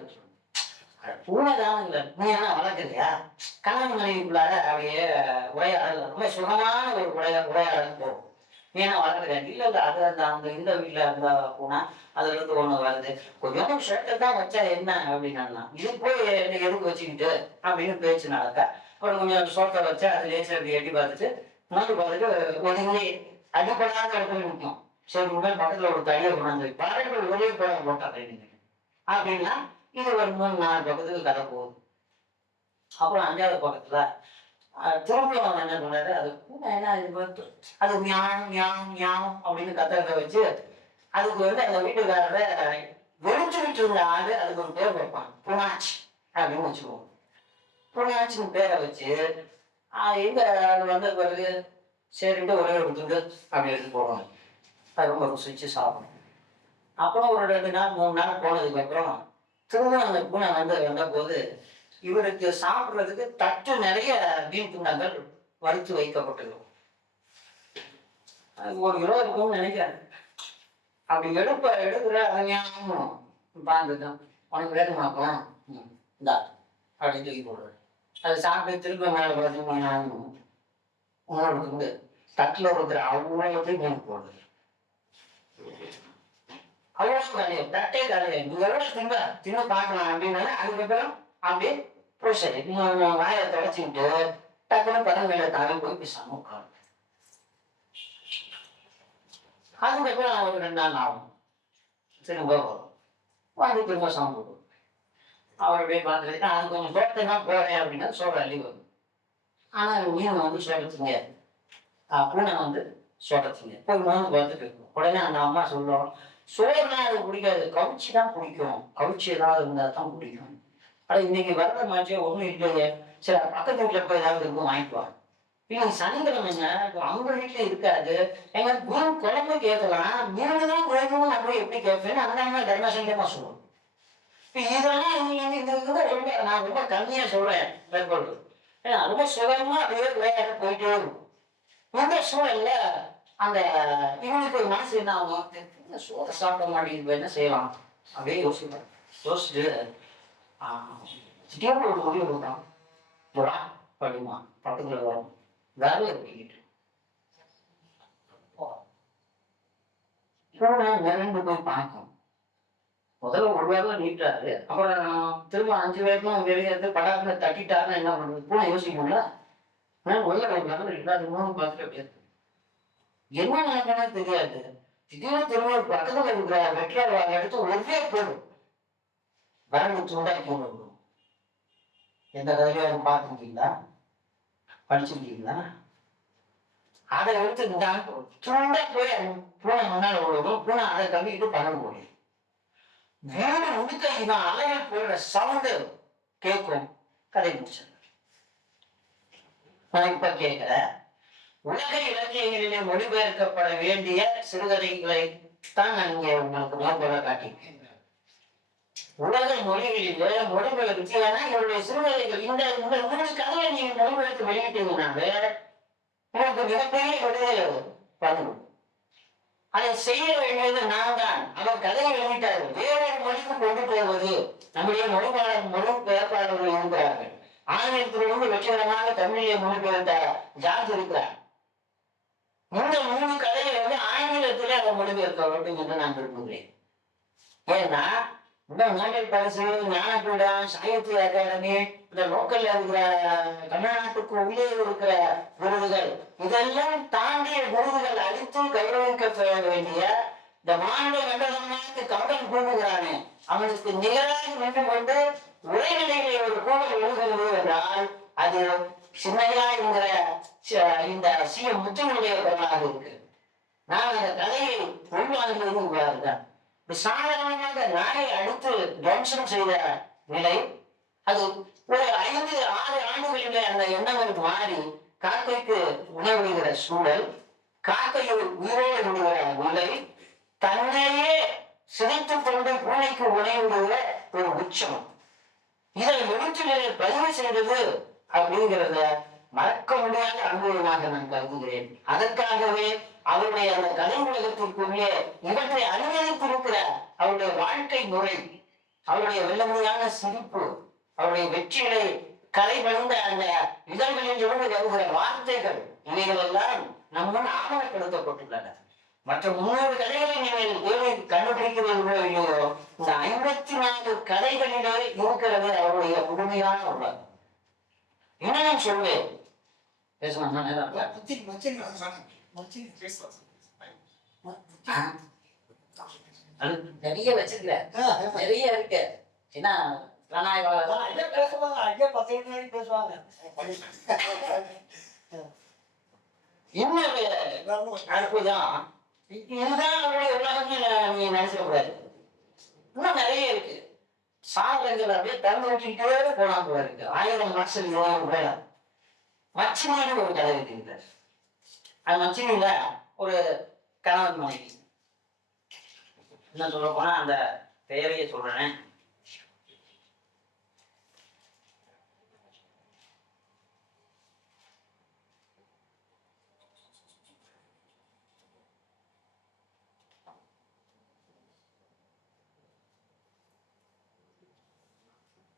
பூனை தானே இல்லை, நீ என்ன வளர்க்குறியா? கணவன் மனைவிக்குள்ளார அப்படியே உரையாடல் ரொம்ப சுகமான ஒரு உரையாடல் போகும். நீ என்ன வளர்க்குறியா? இல்லை இல்லை, அது அந்த இந்த வீட்டில் இருந்தா பூனா அதுல இருந்து ஒண்ணு வருது, கொஞ்சம் ஷர்ட்டை தான் வச்சா என்ன அப்படின்னா, இது போய் எதுக்கு வச்சுக்கிட்டு அப்படின்னு பேச்சு நடக்க. அப்புறம் கொஞ்சம் சோட்டை வச்சா அது லேசா அப்படி எட்டி பார்த்துட்டு பார்த்துட்டு ஒதுங்கி அடிப்படாத இடத்துல நிற்கும். சரி உடனே பக்கத்துல ஒரு தடியை கொண்டாந்து பாருங்கள் ஒரே போட்டா அப்படின்னா இது ஒரு 3-4 பக்கத்துக்கு கதை போகுது. அப்புறம் 5வது பக்கத்துல திரும்பியும் என்ன பண்ணாரு, அது என்ன அது ஞாம் அப்படின்னு கத்தறத வச்சு அதுக்கு வந்து அந்த வீட்டுக்காரரை வெடிச்சுக்கிட்டு இருந்த ஆளு அதுக்கு ஒரு பேர் வைப்பாங்க, புனாச் அப்படின்னு வச்சுக்குவோம். புனாச்சின்னு பேரை வச்சு எங்க அது வந்து பிறகு சரிட்டு ஒரே ஒரு துண்டு அப்படி எடுத்து போடுவாங்க. அது ரொம்ப ருசிச்சு சாப்பிடும். அப்புறம் ஒரு 2 நாள் 3 நாள் போனதுக்கு அப்புறம் திரும்ப அந்த பூனை வந்த போது இவருக்கு சாப்பிட்றதுக்கு தட்டு நிறைய மீன் துண்டங்கள் வறுத்து வைக்கப்பட்டிருக்கும். 1 கிலோ இருக்கும்னு நினைக்கிறேன். அப்படி எடுக்கிற ஞாபகம் பார்த்துதான் உனக்கு வேணுமாக்கலாம் இந்தா அப்படின்னு தூக்கி போடுறாரு. அதை சாப்பிட்டு திரும்ப மேலே பார்த்தீங்கன்னா உங்களுக்கு வந்து தட்டில் இருக்கிற அவ்வளோத்தையும் மீன் போடுறது. அவ்வளோ காலையை தட்டே காலையை நீங்க எவ்வளோ தின்னு பார்க்கலாம் அப்படின்னா அதுக்கப்புறம் அப்படியே ப்ரொசரி வாயை தொடச்சிக்கிட்டு டக்குன்னு பதங்களை தாவி போய் பேசாம உட்காரும். அதுக்கப்புறம் ஒரு 2 நாள் ஆகும், திரும்ப வரும், வாங்கி திரும்ப சாப்பிடுவோம். அவருடைய பார்த்துட்டு அது கொஞ்சம் சோத்தை தான் போறேன் அப்படின்னா சோறு அள்ளி வரும். ஆனா மீன் வந்து சோட்டத்துங்க, பூனை வந்து சோட்டத்துங்க போய் மோந்து பார்த்துட்டு இருக்கும். உடனே அந்த அம்மா சொல்லுவோம், சோறுனா அது பிடிக்காது, கவுச்சி தான் பிடிக்கும், கவுச்சி ஏதாவது இருந்தா தான் பிடிக்கும். ஆனா இன்னைக்கு வர்ற மாதிரியே ஒண்ணும் இல்லையே, சரி பக்கத்து வீட்டுல போய் ஏதாவது இருக்கும் வாங்கிக்குவாங்க. இல்ல சனிக்கிழமைங்க அவங்க வீட்டுல இருக்காது, எங்க மீன் குழம்பு கேட்கலாம், மீன் தான் குழம்புன்னு நம்ம எப்படி கேட்பேன்னு அந்த அம்மா தர்மசங்கமா சொல்லுவோம். இதெல்லாம் ரொம்ப நான் ரொம்ப கம்மியா சொல்றேன் மேற்கொள்வது. ஏன்னா ரொம்ப சுகமா அப்படியே விளையாட போயிட்டே இருக்கும். இந்த சூழல்ல அந்த இவனுக்கு ஒரு மனசு என்ன ஆகும், சோறை சாப்பிட மாட்டேங்குது, என்ன செய்யலாம் அப்படியே யோசிப்பேன். யோசிச்சுட்டு திடீர்னு ஒரு முடிவு கொடுத்தான், போடா படிமா பக்கத்துல வரும் வேலையை போய்கிட்டு மிரண்டு போய் பார்க்கும். முதல்ல ஒரு வேலை நீட்டாரு, அப்புறம் திரும்ப 5 வேலைக்கும் வெளியே படாம தட்டிட்டாருன்னா என்ன பண்றது, பூனை யோசிக்கும்ல. உள்ள ஒரு வேலை இல்லாத பார்த்துட்டு அப்படியே என்ன நடக்கணும்னு தெரியாது. திடீர்னு திரும்ப பக்கத்துல இருக்கிற வெற்றியாள எடுத்து ஒரே போடும் வரம்பு சூடாக்கி கொண்டு. எந்த கதையும் பார்த்துருக்கீங்களா, படிச்சிருக்கீங்களா? அதை எடுத்து சூடா போய் பூனை முன்னாடி விழுவும், பூனை அதை கம்பிக்கிட்டு பகல் போடும். வேற முழுக்க இவன் அலைகள் போடுற சவுண்டு கேட்கும். கதை முடிச்சது. நான் இப்ப கேட்கிறேன், உலக இலக்கியங்களிலே மொழிபெயர்க்கப்பட வேண்டிய சிறுகதைகளை தான் நான் இங்க உங்களுக்கு மேற்கொள்ள காட்டியிருக்கேன். உலக மொழிகளிலே மொழிபெயர்த்து ஏன்னா என்னுடைய சிறுகதைகள் இந்த உங்களுக்கு கதையை நீங்க மொழிபெயர்த்து வெளியிட்டீங்கன்னாலே உங்களுக்கு மிகப்பெரிய விடுதலை பண்ணணும். அதை செய்ய வேண்டியது நான் தான். அவர் கதையை எழுதிட்டாரு, வேறொரு மொழிக்கு கொண்டு போவது. நம்முடைய மொழிபெயர்ப்பாளர்கள் இருக்கிறார்கள். ஆங்கிலத்திலிருந்து வெற்றிகரமாக தமிழிலே மொழிபெயர்த்த ஜார்ஜ் இருக்கிறார். இந்த 3 கதையை வந்து ஆங்கிலத்திலே அவர் மொழிபெயர்க்க வேண்டும் என்று நான் விரும்புகிறேன். ஏன்னா இந்த நோபல் பரிசு, ஞானபீடம், சாகித்ய அகாடமி, இந்த லோக்கல்ல இருக்கிற தமிழ்நாட்டுக்கு உள்ளே இருக்கிற விருதுகள், இதெல்லாம் தாண்டிய விருதுகள் அளித்து கௌரவிக்கப்பட வேண்டிய இந்த மாநில மண்டலமாக்கு கம்பன் கூறுகிறானே, அவனுக்கு நிகராக நின்று கொண்டு உரைநிலைகளை ஒரு கூடல் எழுதுகிறது என்றால் அது சின்னையா என்கிற இந்த சிஎம் முத்துனுடைய குரலாக இருக்கு. நான் அந்த கதையை உள்வாங்கியது சாதாரணமாக நாயை அடுத்து துவம்சம் செய்த நிலை, அது ஒரு 5-6 ஆண்டுகளிலே அந்த எண்ணங்கள் மாறி காக்கைக்கு உணவுகிற சூழல், காக்கையை உயிரோடு விடுகிற நிலை, தன்னையே சிதைத்துக் கொண்டு பூனைக்கு உணவுகிற ஒரு உச்சம், இதை எழுத்திலே பதிவு செய்தது அப்படிங்கிறத மறக்க முடியாத அனுபவமாக நான் கருதுகிறேன். அதற்காகவே அவருடைய அந்த கலை உலகத்திற்குள்ளே இவற்றை அனுமதித்திருக்கிற அவருடைய வாழ்க்கை முறை, அவருடைய வெள்ளமையான சிரிப்பு, அவருடைய வெற்றிகளை கலை வளர்ந்த அந்த இதழ்களில் இருந்து வருகிற வார்த்தைகள், இவைகள் எல்லாம் நம்முன் ஆவணப்படுத்தப்பட்டுள்ளன. மற்ற 300 கதைகளை நீங்கள் கண்டுபிடிக்கிறீர்களோ இல்லையோ, இந்த 54 கதைகளிலே இருக்கிறது அவருடைய முழுமையான உலகம். இன்னும் சொல்வேன், பேசலாம் நிறைய வச்சிருக்கல, நிறைய இருக்கு. ஏன்னா அற்புதம், இதுதான் அவருடைய உலகம்னு நீங்க நினைச்சிட கூடாது. இன்னும் நிறைய இருக்கு. சாதனைகள் அப்படியே திறந்து வச்சுக்கிட்டே போனாங்க இருக்கு. 1000 வருஷம் மச்சினின்னு ஒரு கதை இருக்குங்க. அது மச்சினியில ஒரு கணவன் மனைவி, என்ன சொல்ல போனா அந்த பெயரையே சொல்றேன்.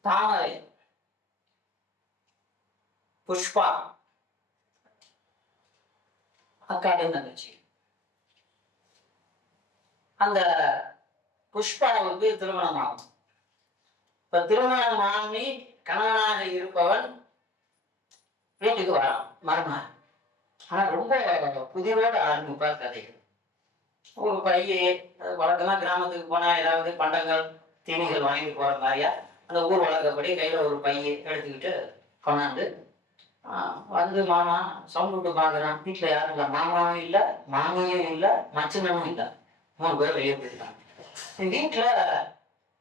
தாமரை, புஷ்பா, அக்காவின் தங்கச்சி. அந்த புஷ்பாவுக்கு திருமணம் ஆகும். இப்ப திருமணம் ஆகி கணவனாக இருப்பவன் வீட்டுக்கு வரான் மருமகன். ஆனா ரொம்ப புதிரோடு ஆரம்பிப்பார் கதைகள். ஒரு பைய வழக்கமா கிராமத்துக்கு போனா ஏதாவது பண்டங்கள் தீனிகள் வாங்கி போற மாதிரியா அந்த ஊர் வழக்கப்படி கையில ஒரு பையை எடுத்துக்கிட்டு கொண்டாந்து வந்து மாமா சவுண்ட் விட்டு பார்க்குறான். வீட்டில் யாரும் இல்லை, மாமாவும் இல்லை, மாமியும் இல்லை, மச்சனமும் இல்லை. 3 பேர் வெளியே போயிருக்காங்க. வீட்டில்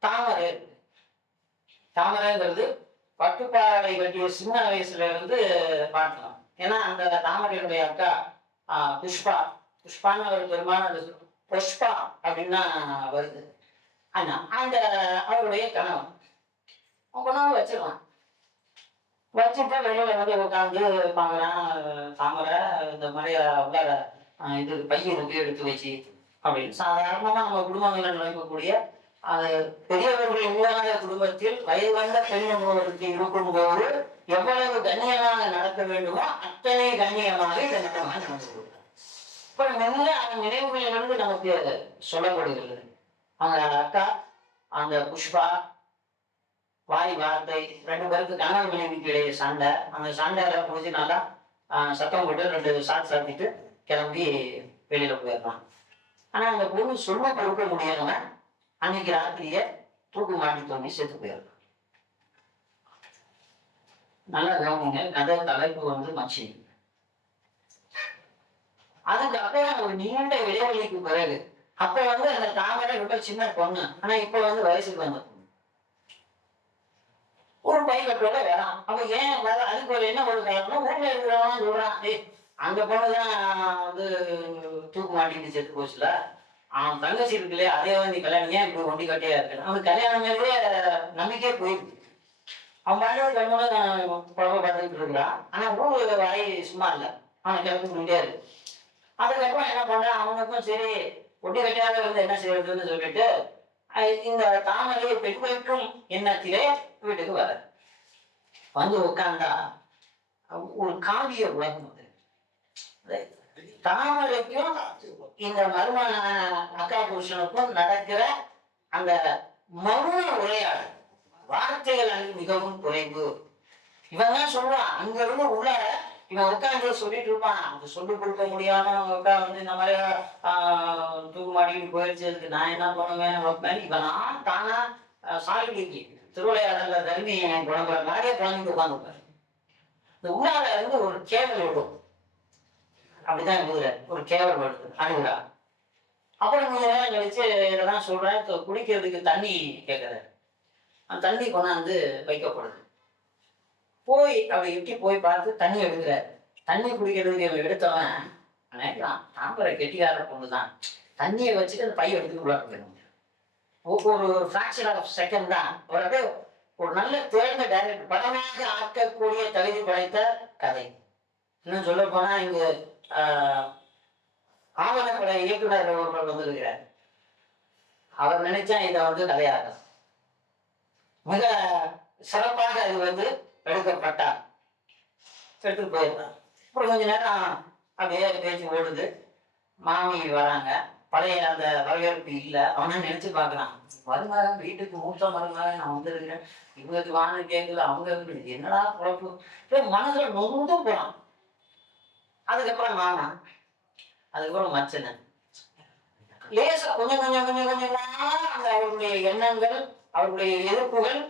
தாமரை இருக்கு. தாமரைங்கிறது பட்டுப்பாடை கட்டிய சின்ன வயசுல இருந்து பார்க்கலாம். ஏன்னா அந்த தாமரையுடைய அக்கா புஷ்பா, புஷ்பான்னு ஒரு பெருமான புஷ்பா அப்படின்னா வருது. ஆனா அந்த அவருடைய கணவன் கொண்டாந்து வச்சிருவான். வச்சுட்டு வெளியில வந்து உட்காந்து பார்க்குறான். தாமரை இந்த மாதிரி உள்ளார இது பையன் இருக்கு எடுத்து வச்சு அப்படின்னு சாதாரணமா நம்ம குடும்பங்களில் நடக்கக்கூடிய அது பெரியவர்கள் இல்லாத குடும்பத்தில் வயது வந்த பெண் ஒருவருக்கு இருக்கும்போது எவ்வளவு கண்ணியமாக நடக்க வேண்டுமோ அத்தனை கண்ணியமாக இந்த நடமாக நடந்து கொடுத்தார். அப்புறம் மெல்ல அந்த நினைவுகளிலிருந்து நமக்கு சொல்லப்படுகிறது. அந்த அக்கா அந்த புஷ்பா வாய் வார்த்தை 2 பேருக்கு கணவன் மனைவிக்கு இடையே சண்டை. அந்த சண்டையில முடிஞ்சு நல்லா சத்தம் போட்டு 2 சாட் சாத்திட்டு கிளம்பி வெளியில போயிடலாம். ஆனா அந்த பொண்ணு சொல்ல கொடுக்க முடியாம அன்னைக்கு ராத்திரியே தூக்கு மாட்டி தோண்டி செத்து போயிடலாம். நல்லா கவனிங்க, கதை தலைப்பு வந்து மச்சி. அதுக்கப்புறம் ஒரு நீண்ட இடைவெளிக்கு பிறகு அப்ப வந்து அந்த தாமரை ரொம்ப சின்ன பொண்ணு, ஆனா இப்ப வந்து வயசுக்கு வந்த பொண்ணு ஒரு பை கட்டோட வேறான். அப்ப ஏன் வர அதுக்கு ஒரு என்ன ஒரு காரணம், ஊர்ல இருக்கிறவங்க சொல்றான், அந்த பொண்ணுதான் வந்து தூக்கு மாட்டிட்டு செத்து போச்சுல, அவன் தங்கச்சி இருக்குல்லையே அதே வந்து கல்யாணம் ஏன் இப்படி ஒண்டி கட்டியா இருக்கு, அவன் கல்யாணம் மேலேயே நம்பிக்கையே போயிருக்கு. அவன் பாடல குழப்ப பார்த்துக்கிட்டு இருக்கிறான். ஆனா ஊர் வாய் சும்மா இல்லை, அவனை கிளப்பி முடியாது. அதுக்கப்புறம் என்ன பண்றான், அவனுக்கும் சரி ஒட்டி கட்டியாக வந்து என்ன செய்யறதுன்னு சொல்லிட்டு இந்த தாமரையை பெண் வைக்கும் எண்ணத்திலே வீட்டுக்கு வர வந்து உட்கார்ந்தா ஒரு காவிய உலகம் அது. தாமரைக்கும் இந்த மருமன அக்கா புருஷனுக்கும் நடக்கிற அந்த மௌன உரையாடல், வார்த்தைகள் அங்கு மிகவும் குறைவு. இவன் தான் சொல்லுவான், அங்க இருந்து உள்ள இவன் உட்காந்து சொல்லிட்டு இருப்பான். அது சொல்லிக் கொடுக்க முடியாம உட்கா வந்து இந்த மாதிரி தூக்கு மாட்டிக்கிட்டு போயிடுச்சு, அதுக்கு நான் என்ன பண்ணுவேன் வைப்பேன். இவனா தானா சாலிக்கு திருவிளையாடல தருமி குழம்புற மாதிரியே குழந்தைங்க உட்காந்துருப்பாரு. இந்த உள்ளார இருந்து ஒரு கேவல் விடும், அப்படிதான் எழுதுற ஒரு கேவல் வருது அழுகுறா. அப்புறம் கொஞ்ச நேரம் கழிச்சு இதெல்லாம் சொல்றேன், குடிக்கிறதுக்கு தண்ணி கேட்குறாரு. அந்த தண்ணி கொண்டாந்து வைக்கப்படுது. போய் அவரை எட்டி போய் பார்த்து தண்ணி எடுக்கிறார். தண்ணி குடிக்கிறதுக்கு இவன் எடுத்தவன் நினைக்கிறான், தாம்பரை கெட்டிக்கார பொண்ணுதான், தண்ணியை வச்சுட்டு அந்த பையை எடுத்துட்டு உள்ள போயிடும். ஒரு ஃபிராக்சர் ஆஃப் செகண்ட் தான் ஒரு நல்ல தேர்ந்த டைரக்டர் படமாக ஆக்கக்கூடிய தகுதி படைத்த கதை. இன்னும் சொல்ல போனா இங்கு ஆவணப்பட இயக்குனர் ஒருவர் வந்திருக்கிறார். அவர் நினைச்சா இதை வந்து கதையாகும். மிக சிறப்பாக அது வந்து எடுக்கப்பட்டார், எடுத்துட்டு போயிருந்தான். அப்புறம் கொஞ்ச நேரம் அப்படியே பேச்சு ஓடுது. மாமி வராங்க. பழைய அந்த வரவேற்பு இல்லை. அவனை நினைச்சு பார்க்கறான், மருமகன் வீட்டுக்கு மூத்த மருமகன் நான் வந்துருக்கிறேன், இவங்களுக்கு வாங்க கேட்கல, அவங்க என்னடா குழப்பு, மனசுல நொந்து போறான். அதுக்கப்புறம் மாமா, அதுக்கப்புறம் மச்சனன் லேசா கொஞ்சம் கொஞ்சம் கொஞ்சம் கொஞ்சமா அந்த அவருடைய எண்ணங்கள் அவருடைய எதிர்ப்புகள்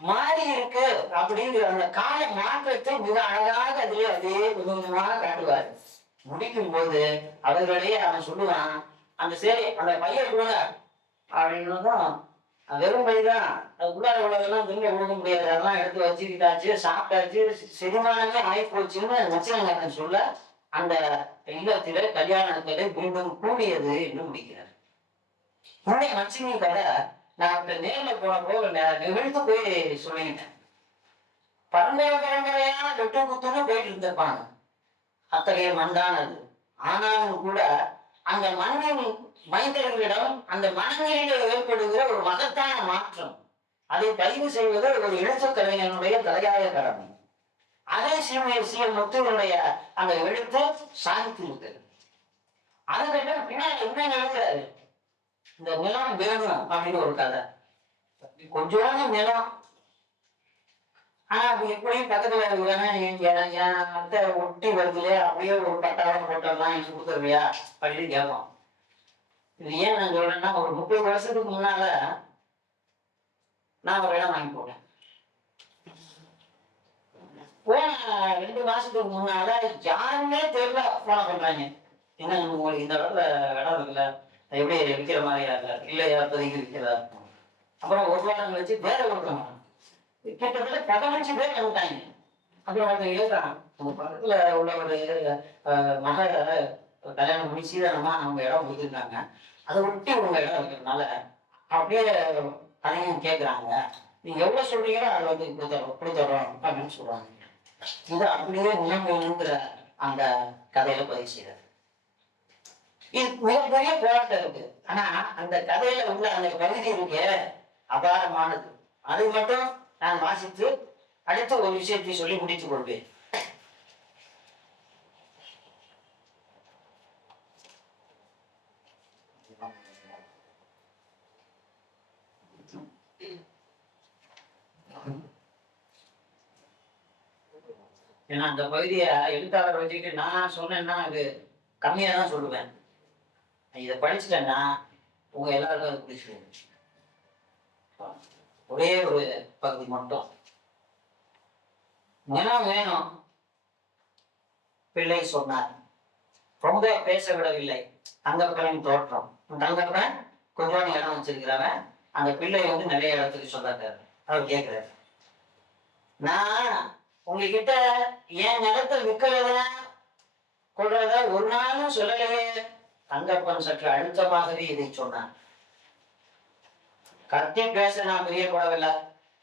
மாறி இருக்கு அப்படிங்கிற அந்த கால மாற்றத்தை மிக அழகாக அதுலயே அதே கொஞ்சம் கொஞ்சமாக காட்டுவார். முடிக்கும் போது அவர்களிடையே அவன் சொல்லுவான், அந்த சரி அந்த பையன் கொடுங்க அப்படின்னதும் வெறும் பையதான், அது உள்ளார உள்ளதெல்லாம் திரும்ப கொடுக்க முடியாது, அதெல்லாம் எடுத்து வச்சுக்கிட்டாச்சு, சாப்பிட்டாச்சு, செரிமானமே ஆகி போச்சுன்னு நச்சனங்காரன் சொல்ல அந்த இல்லத்தில கல்யாணத்தில மீண்டும் கூடியது என்று முடிக்கிறார். உன்னை மச்சினி கதை நான் நேர்ல போனப்போ நிகழ்ந்து போய் சொல்லிட்டேன். பரம்பரையா வெட்டு குத்துன்னு போயிட்டு இருந்திருப்பாங்க. அத்தகைய மண்தானது. ஆனாலும் கூட அந்த மண்ணின் மைந்தர்களிடம் அந்த மனநிலையில் ஏற்படுகிற ஒரு மகத்தான மாற்றம், அதை பதிவு செய்வது ஒரு எழுத்து கலைஞனுடைய தலையாய கடமை. அதே சிஎம் முத்துவனுடைய அந்த எழுத்து சாதித்து இருக்கிறது. அதுக்கு பின்னாடி என்ன எழுதுறாரு, இந்த நிலம் வேணும் அப்படின்னு ஒரு கதை. கொஞ்சோண்டு நிலம், ஆனா அப்படி எப்படியும் பக்கத்துல இருக்கிறாங்க ஒட்டி வருதுலையா, அப்படியே ஒரு பட்டாளம் போட்டெல்லாம் எனக்கு கொடுத்துருவியா அப்படின்னு கேட்போம். இது ஏன் நான் சொல்றேன்னா, ஒரு 30 வருஷத்துக்கு முன்னால நான் ஒரு இடம் வாங்கி போனேன். போன 2 மாசத்துக்கு முன்னால யாருமே தெரியல போன பண்றாங்க. என்ன உங்களுக்கு இந்த இடத்துல இடம் இருக்குல்ல, எப்படி விற்கிற மாதிரியா இல்லையா, இப்போதைக்கு விற்கிறதா. அப்புறம் ஒரு வாரம் கழிச்சு வேற ஒருத்தவங்க கிட்டத்தட்ட 15 பேர் வந்துட்டாங்க. அப்புறம் அவங்க எழுதுறாங்க, உங்க பக்கத்துல உள்ள ஒரு மக கல்யாணம் பண்ணி சீதனமா அவங்க இடம் கொடுத்துருக்காங்க, அதை ஒட்டி உங்க இடம் இருக்கிறதுனால அப்படியே அதையும் கேட்குறாங்க, நீங்க எவ்வளவு சொல்றீங்களோ அதை வந்து கொடுத்துறோம் அப்படின்னு சொல்றாங்க. இது அப்படியே உணவுங்கிற அந்த கதையில பதிவு செய்யறது. இது மிகப்பெரிய போராட்டம் இருக்கு. ஆனா அந்த கதையில உள்ள அந்த பகுதி இருக்கு அபாரமானது. அதை மட்டும் நான் வாசித்து அடுத்த ஒரு விஷயத்தை சொல்லி முடித்துக் கொள்வேன். ஏன்னா அந்த பகுதியை எழுத்தாளர் வச்சுக்கிட்டு நான் சொன்னேன்னா அது கம்மியா தான் சொல்லுவேன். இதை படிச்சுட்டேன்னா உங்க எல்லாருக்கும் அது பிடிச்சிருக்கும். ஒரே ஒரு பகுதி மட்டும். நிலம் வேணும், பிள்ளை சொன்னார். ரொம்ப பேச விடவில்லை. தங்கப்பனின் தோற்றம். தங்கப்பன் கொஞ்சம் இடம் வச்சிருக்கிறவன் அந்த பிள்ளை வந்து நிறைய இடத்துக்கு சொல்லாட்டாரு. அவர் கேட்கிறாரு, நான் உங்ககிட்ட என் நிலத்தை விற்கிறத கொள்றத ஒரு நாளும் சொல்லலையே. தங்கப்பன் சற்று அழுத்தமாகவே இதை சொன்னான். கத்தி பேச நான் பிரியப்படவில்லை.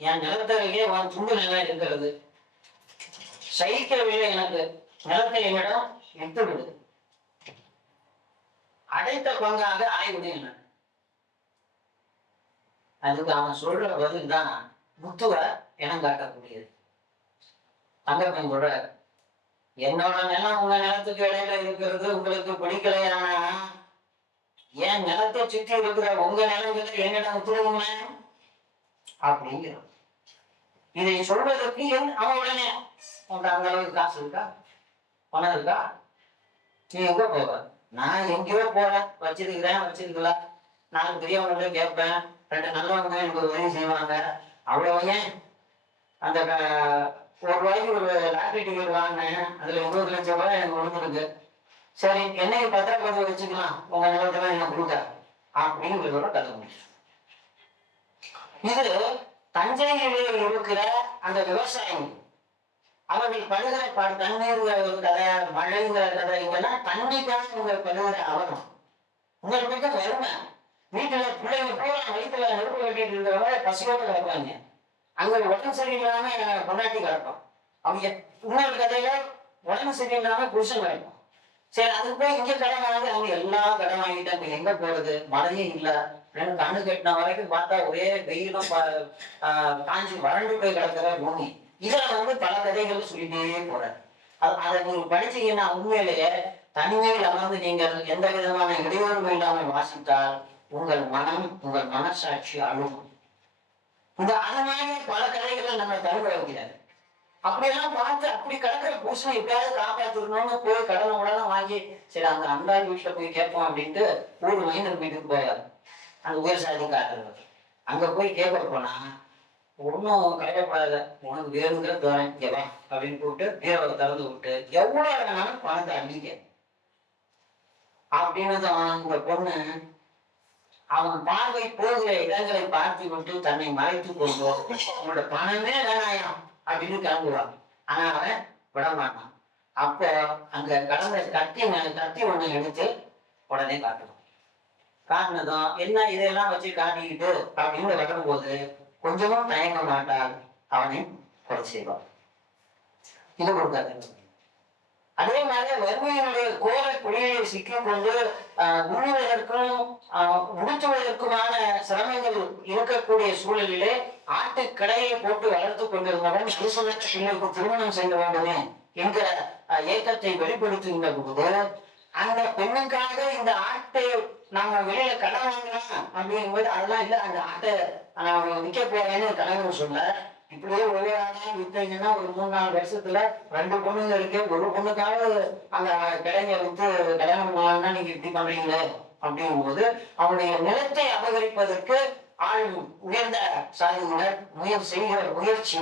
என் நிலத்தருகே துண்டு நிலம் இருக்கிறது, சகிக்கவில்லை. எனக்கு நிலத்தை என்னிடம் விட்டு விடு, அடைத்த பங்காக ஆய்விடு என்ன. அதுக்கு அவன் சொல்ற பதில் தான் முத்துவ இனம் காட்டக்கூடியது. தங்கப்பன் சொல்ற, என்னோட நிலம் உங்க நிலத்துக்கு இடையில இருக்கிறது உங்களுக்கு பிடிக்கலையானா என் நிலத்தை சுற்றி இருக்கிற உங்க நிலங்களை என்னிடம் விட்டுருவோங்க அப்படிங்கிறோம். இதை சொல்வதற்கு அவன் உடனே உங்க அந்த அளவுக்கு காசு இருக்கா, பணம் இருக்கா, நீ எங்க போவ? நான் எங்கேயோ போறேன், வச்சிருக்கல, நான் பெரியவங்க கேட்பேன், 2 நல்லவங்க எனக்கு உதவி செய்வாங்க, அவ்வளவு. அந்த ₹1 ஒரு லாட்டரி டிக்கெட் வாங்கினேன், அதுல 20 லட்சம் ரூபாய் எனக்கு விழுந்துருக்கு. சரி, என்னைக்கு பத்திரப்பதிவு வச்சுக்கலாம், உங்க நிலத்தெல்லாம் எனக்கு கொடுக்க அப்படிங்கிறதோட கதை முடியும். இது தஞ்சையில் இருக்கிற அந்த விவசாயம், அவர்கள் படுகிற தண்ணீர் கதை, மழைங்கிற கதை, இதெல்லாம் தண்ணிக்கான உங்க படுகிற அவலம். உங்களுக்கு வறுமை, வீட்டுல பிள்ளைங்க பூரா வயிற்றுல நெருப்பு கட்டிட்டு இருக்கிறவங்க பசியோட கிடப்பாங்க. அங்க உடம்பு சரியில்லாம பொண்டாட்டி கிடக்கும். அவங்க இன்னொரு கதையில உடம்பு சரியில்லாம புருஷன் கிடக்கும். சரி, அதுக்கு போய் இங்க கடன் வாங்கி அவங்க எல்லாம் கடன் வாங்கிட்டு அங்க எங்க போறது, மழையும் இல்ல, கண்ணு கட்டின வரைக்கும் பார்த்தா ஒரே வெயிலும் காஞ்சி வறண்டு போய் கிடக்கிற பூமி. இதுல பல கதைகள் சொல்லிட்டே போறாரு. அதை நீங்க படிச்சீங்கன்னா உண்மையிலேயே தனிமையில் அமர்ந்து நீங்கள் எந்த விதமான இடையூறும் இல்லாமல் வாசித்தால் உங்கள் மனம், உங்கள் மனசாட்சி அழுகும். இந்த அதனால பல கதைகளை நம்ம தழுவ வைக்கிறாரு. அப்படியெல்லாம் பார்த்து அப்படி கிடக்கிற புருஷனை எப்படியாவது காப்பாத்திடணும்னு போய் கடனை உடனே வாங்கி, சரி அந்த அண்டாள் வீட்டுல போய் கேட்போம் அப்படின்ட்டு ஊர் மைனர் வீட்டுக்கு போயாரு. அந்த உயர் சாதி காட்டுறது அங்க போய் கேட்க போனா, ஒன்னும் கரையப்படாத, உனக்கு வேணுங்கிற தோறேன் கேவா அப்படின்னு கூப்பிட்டு வீரவை திறந்து விட்டு எவ்வளவு வேணாலும் பணத்தை அடிக்க அப்படின்னு தான் இந்த பொண்ணு அவன் பார்வை போகிற இடங்களை பார்த்து விட்டு தன்னை மறைத்து கொண்டு உங்களோட பணமே வேணாயம் அப்படின்னு கிளம்புவான். ஆனா அவன் விட மாட்டான். அப்போ அங்க கடந்த கத்தி ஒண்ணு எடுத்து உடனே காட்டணும். காட்டினதும் என்ன இதெல்லாம் வச்சு காட்டிக்கிட்டு அப்படின்னு வரும்போது கொஞ்சமும் தயங்க மாட்டால் அவனை கொலை செய்வான். இது ஒரு கதை. அதே மாதிரி வறுமையினுடைய கோர குடியை சிக்கிக் கொண்டு உண்ணுவதற்கும் உடுத்துவதற்குமான சிரமங்கள் இருக்கக்கூடிய சூழலிலே ஆட்டு கடையை போட்டு வளர்த்து கொண்டிருந்தவன் பிள்ளைக்கு திருமணம் செய்ய வேண்டுமே என்கிற ஏக்கத்தை வெளிப்படுத்துகின்ற போது, அந்த பெண்ணுக்காக இந்த ஆட்டை நாங்க வெளியில கடன் வாங்கலாம் அப்படிங்கும்போது அதெல்லாம் இல்லை, அந்த ஆட்டை விற்க போறேன்னு கணவன் சொல்ல, இப்படியே ஒரே ஆளா வித்தீங்கன்னா ஒரு 3-4 வருஷத்துல 2 பொண்ணுங்க இருக்கு, ஒரு பொண்ணுக்காக அந்த கடைங்க வித்து கல்யாணம் பண்ணா நீங்க இப்படி பண்றீங்களே அப்படிங்கும் போது அவனுடைய நிலத்தை அபகரிப்பதற்கு உயர்ந்த சாதியினர் செய்கிற முயற்சி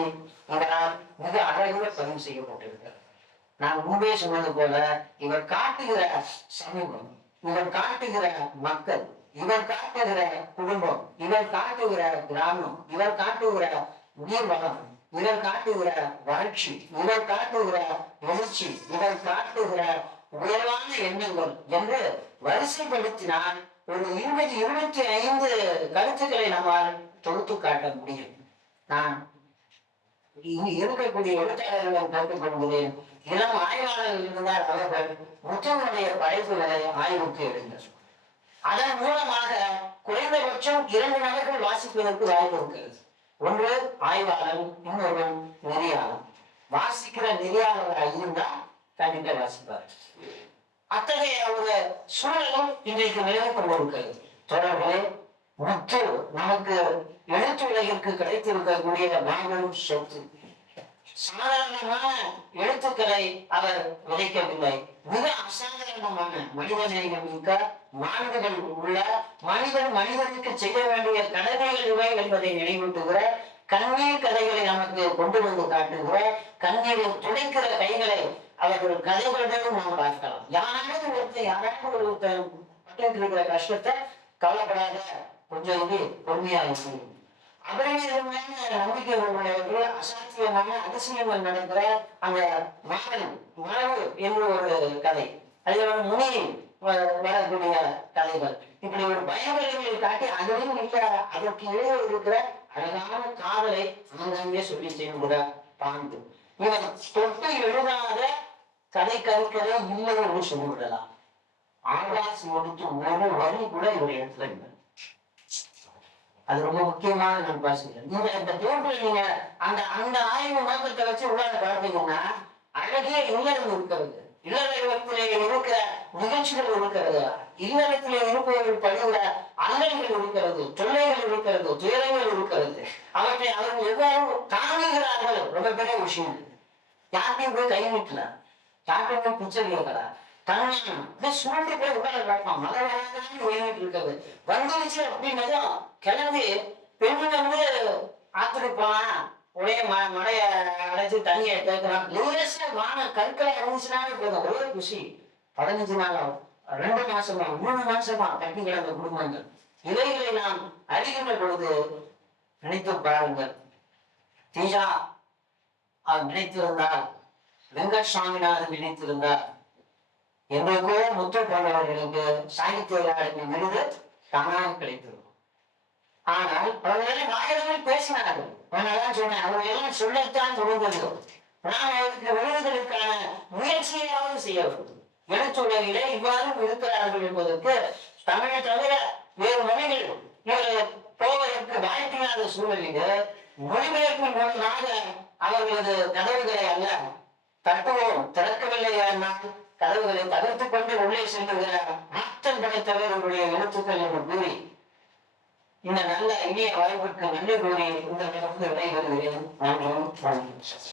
இதனால் மிக அழகாக பதிவு செய்யப்பட்டிருக்கிறது. நான் முன்பே சொன்னது போல இவர் காட்டுகிற சமூகம், இவர் காட்டுகிற மக்கள், இவர் காட்டுகிற குடும்பம், இவர் காட்டுகிற கிராமம், இவர் காட்டுகிற நீர்வளம், இவர் காட்டுகிற வறட்சி, இவர் காட்டுகிற எழுச்சி, இவர் காட்டுகிற உயர்வான எண்ணங்கள் என்று வரிசைப்படுத்தினால் ஒரு 20-25 கருத்துக்களை நம்மால் தொகுத்து காட்ட முடியும். நான் இங்கு இருக்கக்கூடிய எழுத்தாளர்களை கேட்டுக் கொள்கிறேன். இளம் ஆய்வாளர்கள் இருந்தால் அவர்கள் முத்தனுடைய படைப்புகளை ஆய்வுக்கு எடுங்கள். அதன் மூலமாக குறைந்தபட்சம் 2 நபர்கள் வாசிப்பதற்கு வாய்ப்பு இருக்கிறது. ஒன்று ஆய்வாளர், இன்னொரு நெறியாளர். வாசிக்கிற நெறியாளராக இருந்தால் கண்டிப்பா வாசிப்பார். அத்தகைய ஒரு சூழலும் இன்றைக்கு நிலவு கொண்டிருக்கிறது. தொடர்பு முத்து நமக்கு எழுத்து உலகிற்கு கிடைத்திருக்கக்கூடிய மாபெரும் சொத்து. சாதாரணமான எழுத்துக்களை அவர் விதைக்கவில்லை. மிக அசாதாரணமான மனிதநேயம் மிக்க மாண்புகள் உள்ள மனிதனுக்கு செய்ய வேண்டிய கடமைகள் இவை என்பதை நினைவூட்டுகிற கண்ணீர் கதைகளை நமக்கு கொண்டு வந்து காட்டுகிற கண்ணீரை துடைக்கிற கைகளை அவர்கள் கதைகளிடம் நாம் பார்க்கலாம். யாராவது ஒருத்தர் பட்டு இருக்கிற கஷ்டத்தை கவலைப்படாத, கொஞ்சம் பொறுமையா இருக்கும். நம்பிக்கை உடையவர்கள் அசாத்தியமான அதிசயங்கள் நடக்கிற அந்த மரபு என்று ஒரு கதை, அதுல முனி வரக்கூடிய கதைகள், இப்படி ஒரு பயங்கரங்களை காட்டி அதிலும் இல்ல அதற்கு இடையே இருக்கிற அழகான காதலை அங்கங்கே சொல்லி செய்கிற பாண்டு. இவர் தொட்டு எழுதாத கதை கருக்கதை இல்லை என்று சொல்லிவிடலாம். ஆகாசி ஒடுத்து ஒரு வரி கூட இவர் இடத்துல இல்லை. அது ரொம்ப முக்கியமான நான் பேசுகிறேன். இந்த தோற்று நீங்க அந்த ஆய்வு நோக்கத்தை வச்சு உள்ள பார்த்தீங்கன்னா அழகிய இல்லறம் இருக்கிறது, இல்லறத்திலே இருக்கிற நிகழ்ச்சிகள் இருக்கிறது, இல்லறத்திலே இருப்பவர்கள் படுகிற அல்லல்கள் இருக்கிறது, தொல்லைகள் இருக்கிறது, துயரங்கள் இருக்கிறது. அவற்றை அவர்கள் எவ்வாறு தாங்குகிறார்கள் ரொம்ப பெரிய விஷயம். யார்கிட்டையும் போய் கை நீட்டல, யார்கிட்டையும் போய் பிச்சை கேட்கல, சூழ்நிலை போய் உட்கார பார்ப்பான். மழை வராதான்னு ஓய்விட்டு இருக்கிறது வந்துருச்சு அப்படின்னதும் கிளம்பி பெண்ணு ஆத்துக்கு போனா உடைய மழைய அடைச்சு தண்ணியை கேட்கிறான். லேசா வான கற்களை இருந்துச்சுனாலே போதும், ஒரே குஷி. 15 நாளும் 2 மாசமா 3 மாசமா கட்டி கிடந்த குடும்பங்கள். இவைகளை நாம் அறிகின்ற பொழுது நினைத்து பாருங்கள். தீஜா அவர் நினைத்திருந்தால், வெங்கட் சாமிநாதன் நினைத்திருந்தார், எங்களுக்கோ முத்து போன்றவர்களுக்கு சாகித்ய அகாடமி விருது தானாக கிடைத்திருக்கும். ஆனால் அவர்கள் வாயில்கள் பேசினார்கள். நான் சொன்னேன், அவர்கள் எல்லாம் சொல்லத்தான் தொடர்ந்தது. நாம் அவருக்கு விருதுகளுக்கான முயற்சியாவது செய்ய வேண்டும். எழுத்துலகிலே இவ்வாறு இருக்கிறார்கள் என்பதற்கு தமிழை தவிர வேறு மொழிகள் இவர்கள் போவதற்கு வாய்ப்பில்லாத சூழலில் மொழிபெயர்ப்பின் மூலமாக அவர்களது கதவுகளை அல்ல தட்டுவோம், திறக்கவில்லை என்றால் கதவுகளை தகர்த்துக் கொண்டு உள்ளே செல்லுகிற ஆற்றல் படைத்தவர்களுடைய எழுத்துக்கள் என்று கூறி இந்த நல்ல இனிய வாய்ப்புக்கு நன்றி கூறி இந்த விடைபெறுகிறேன். நன்றி.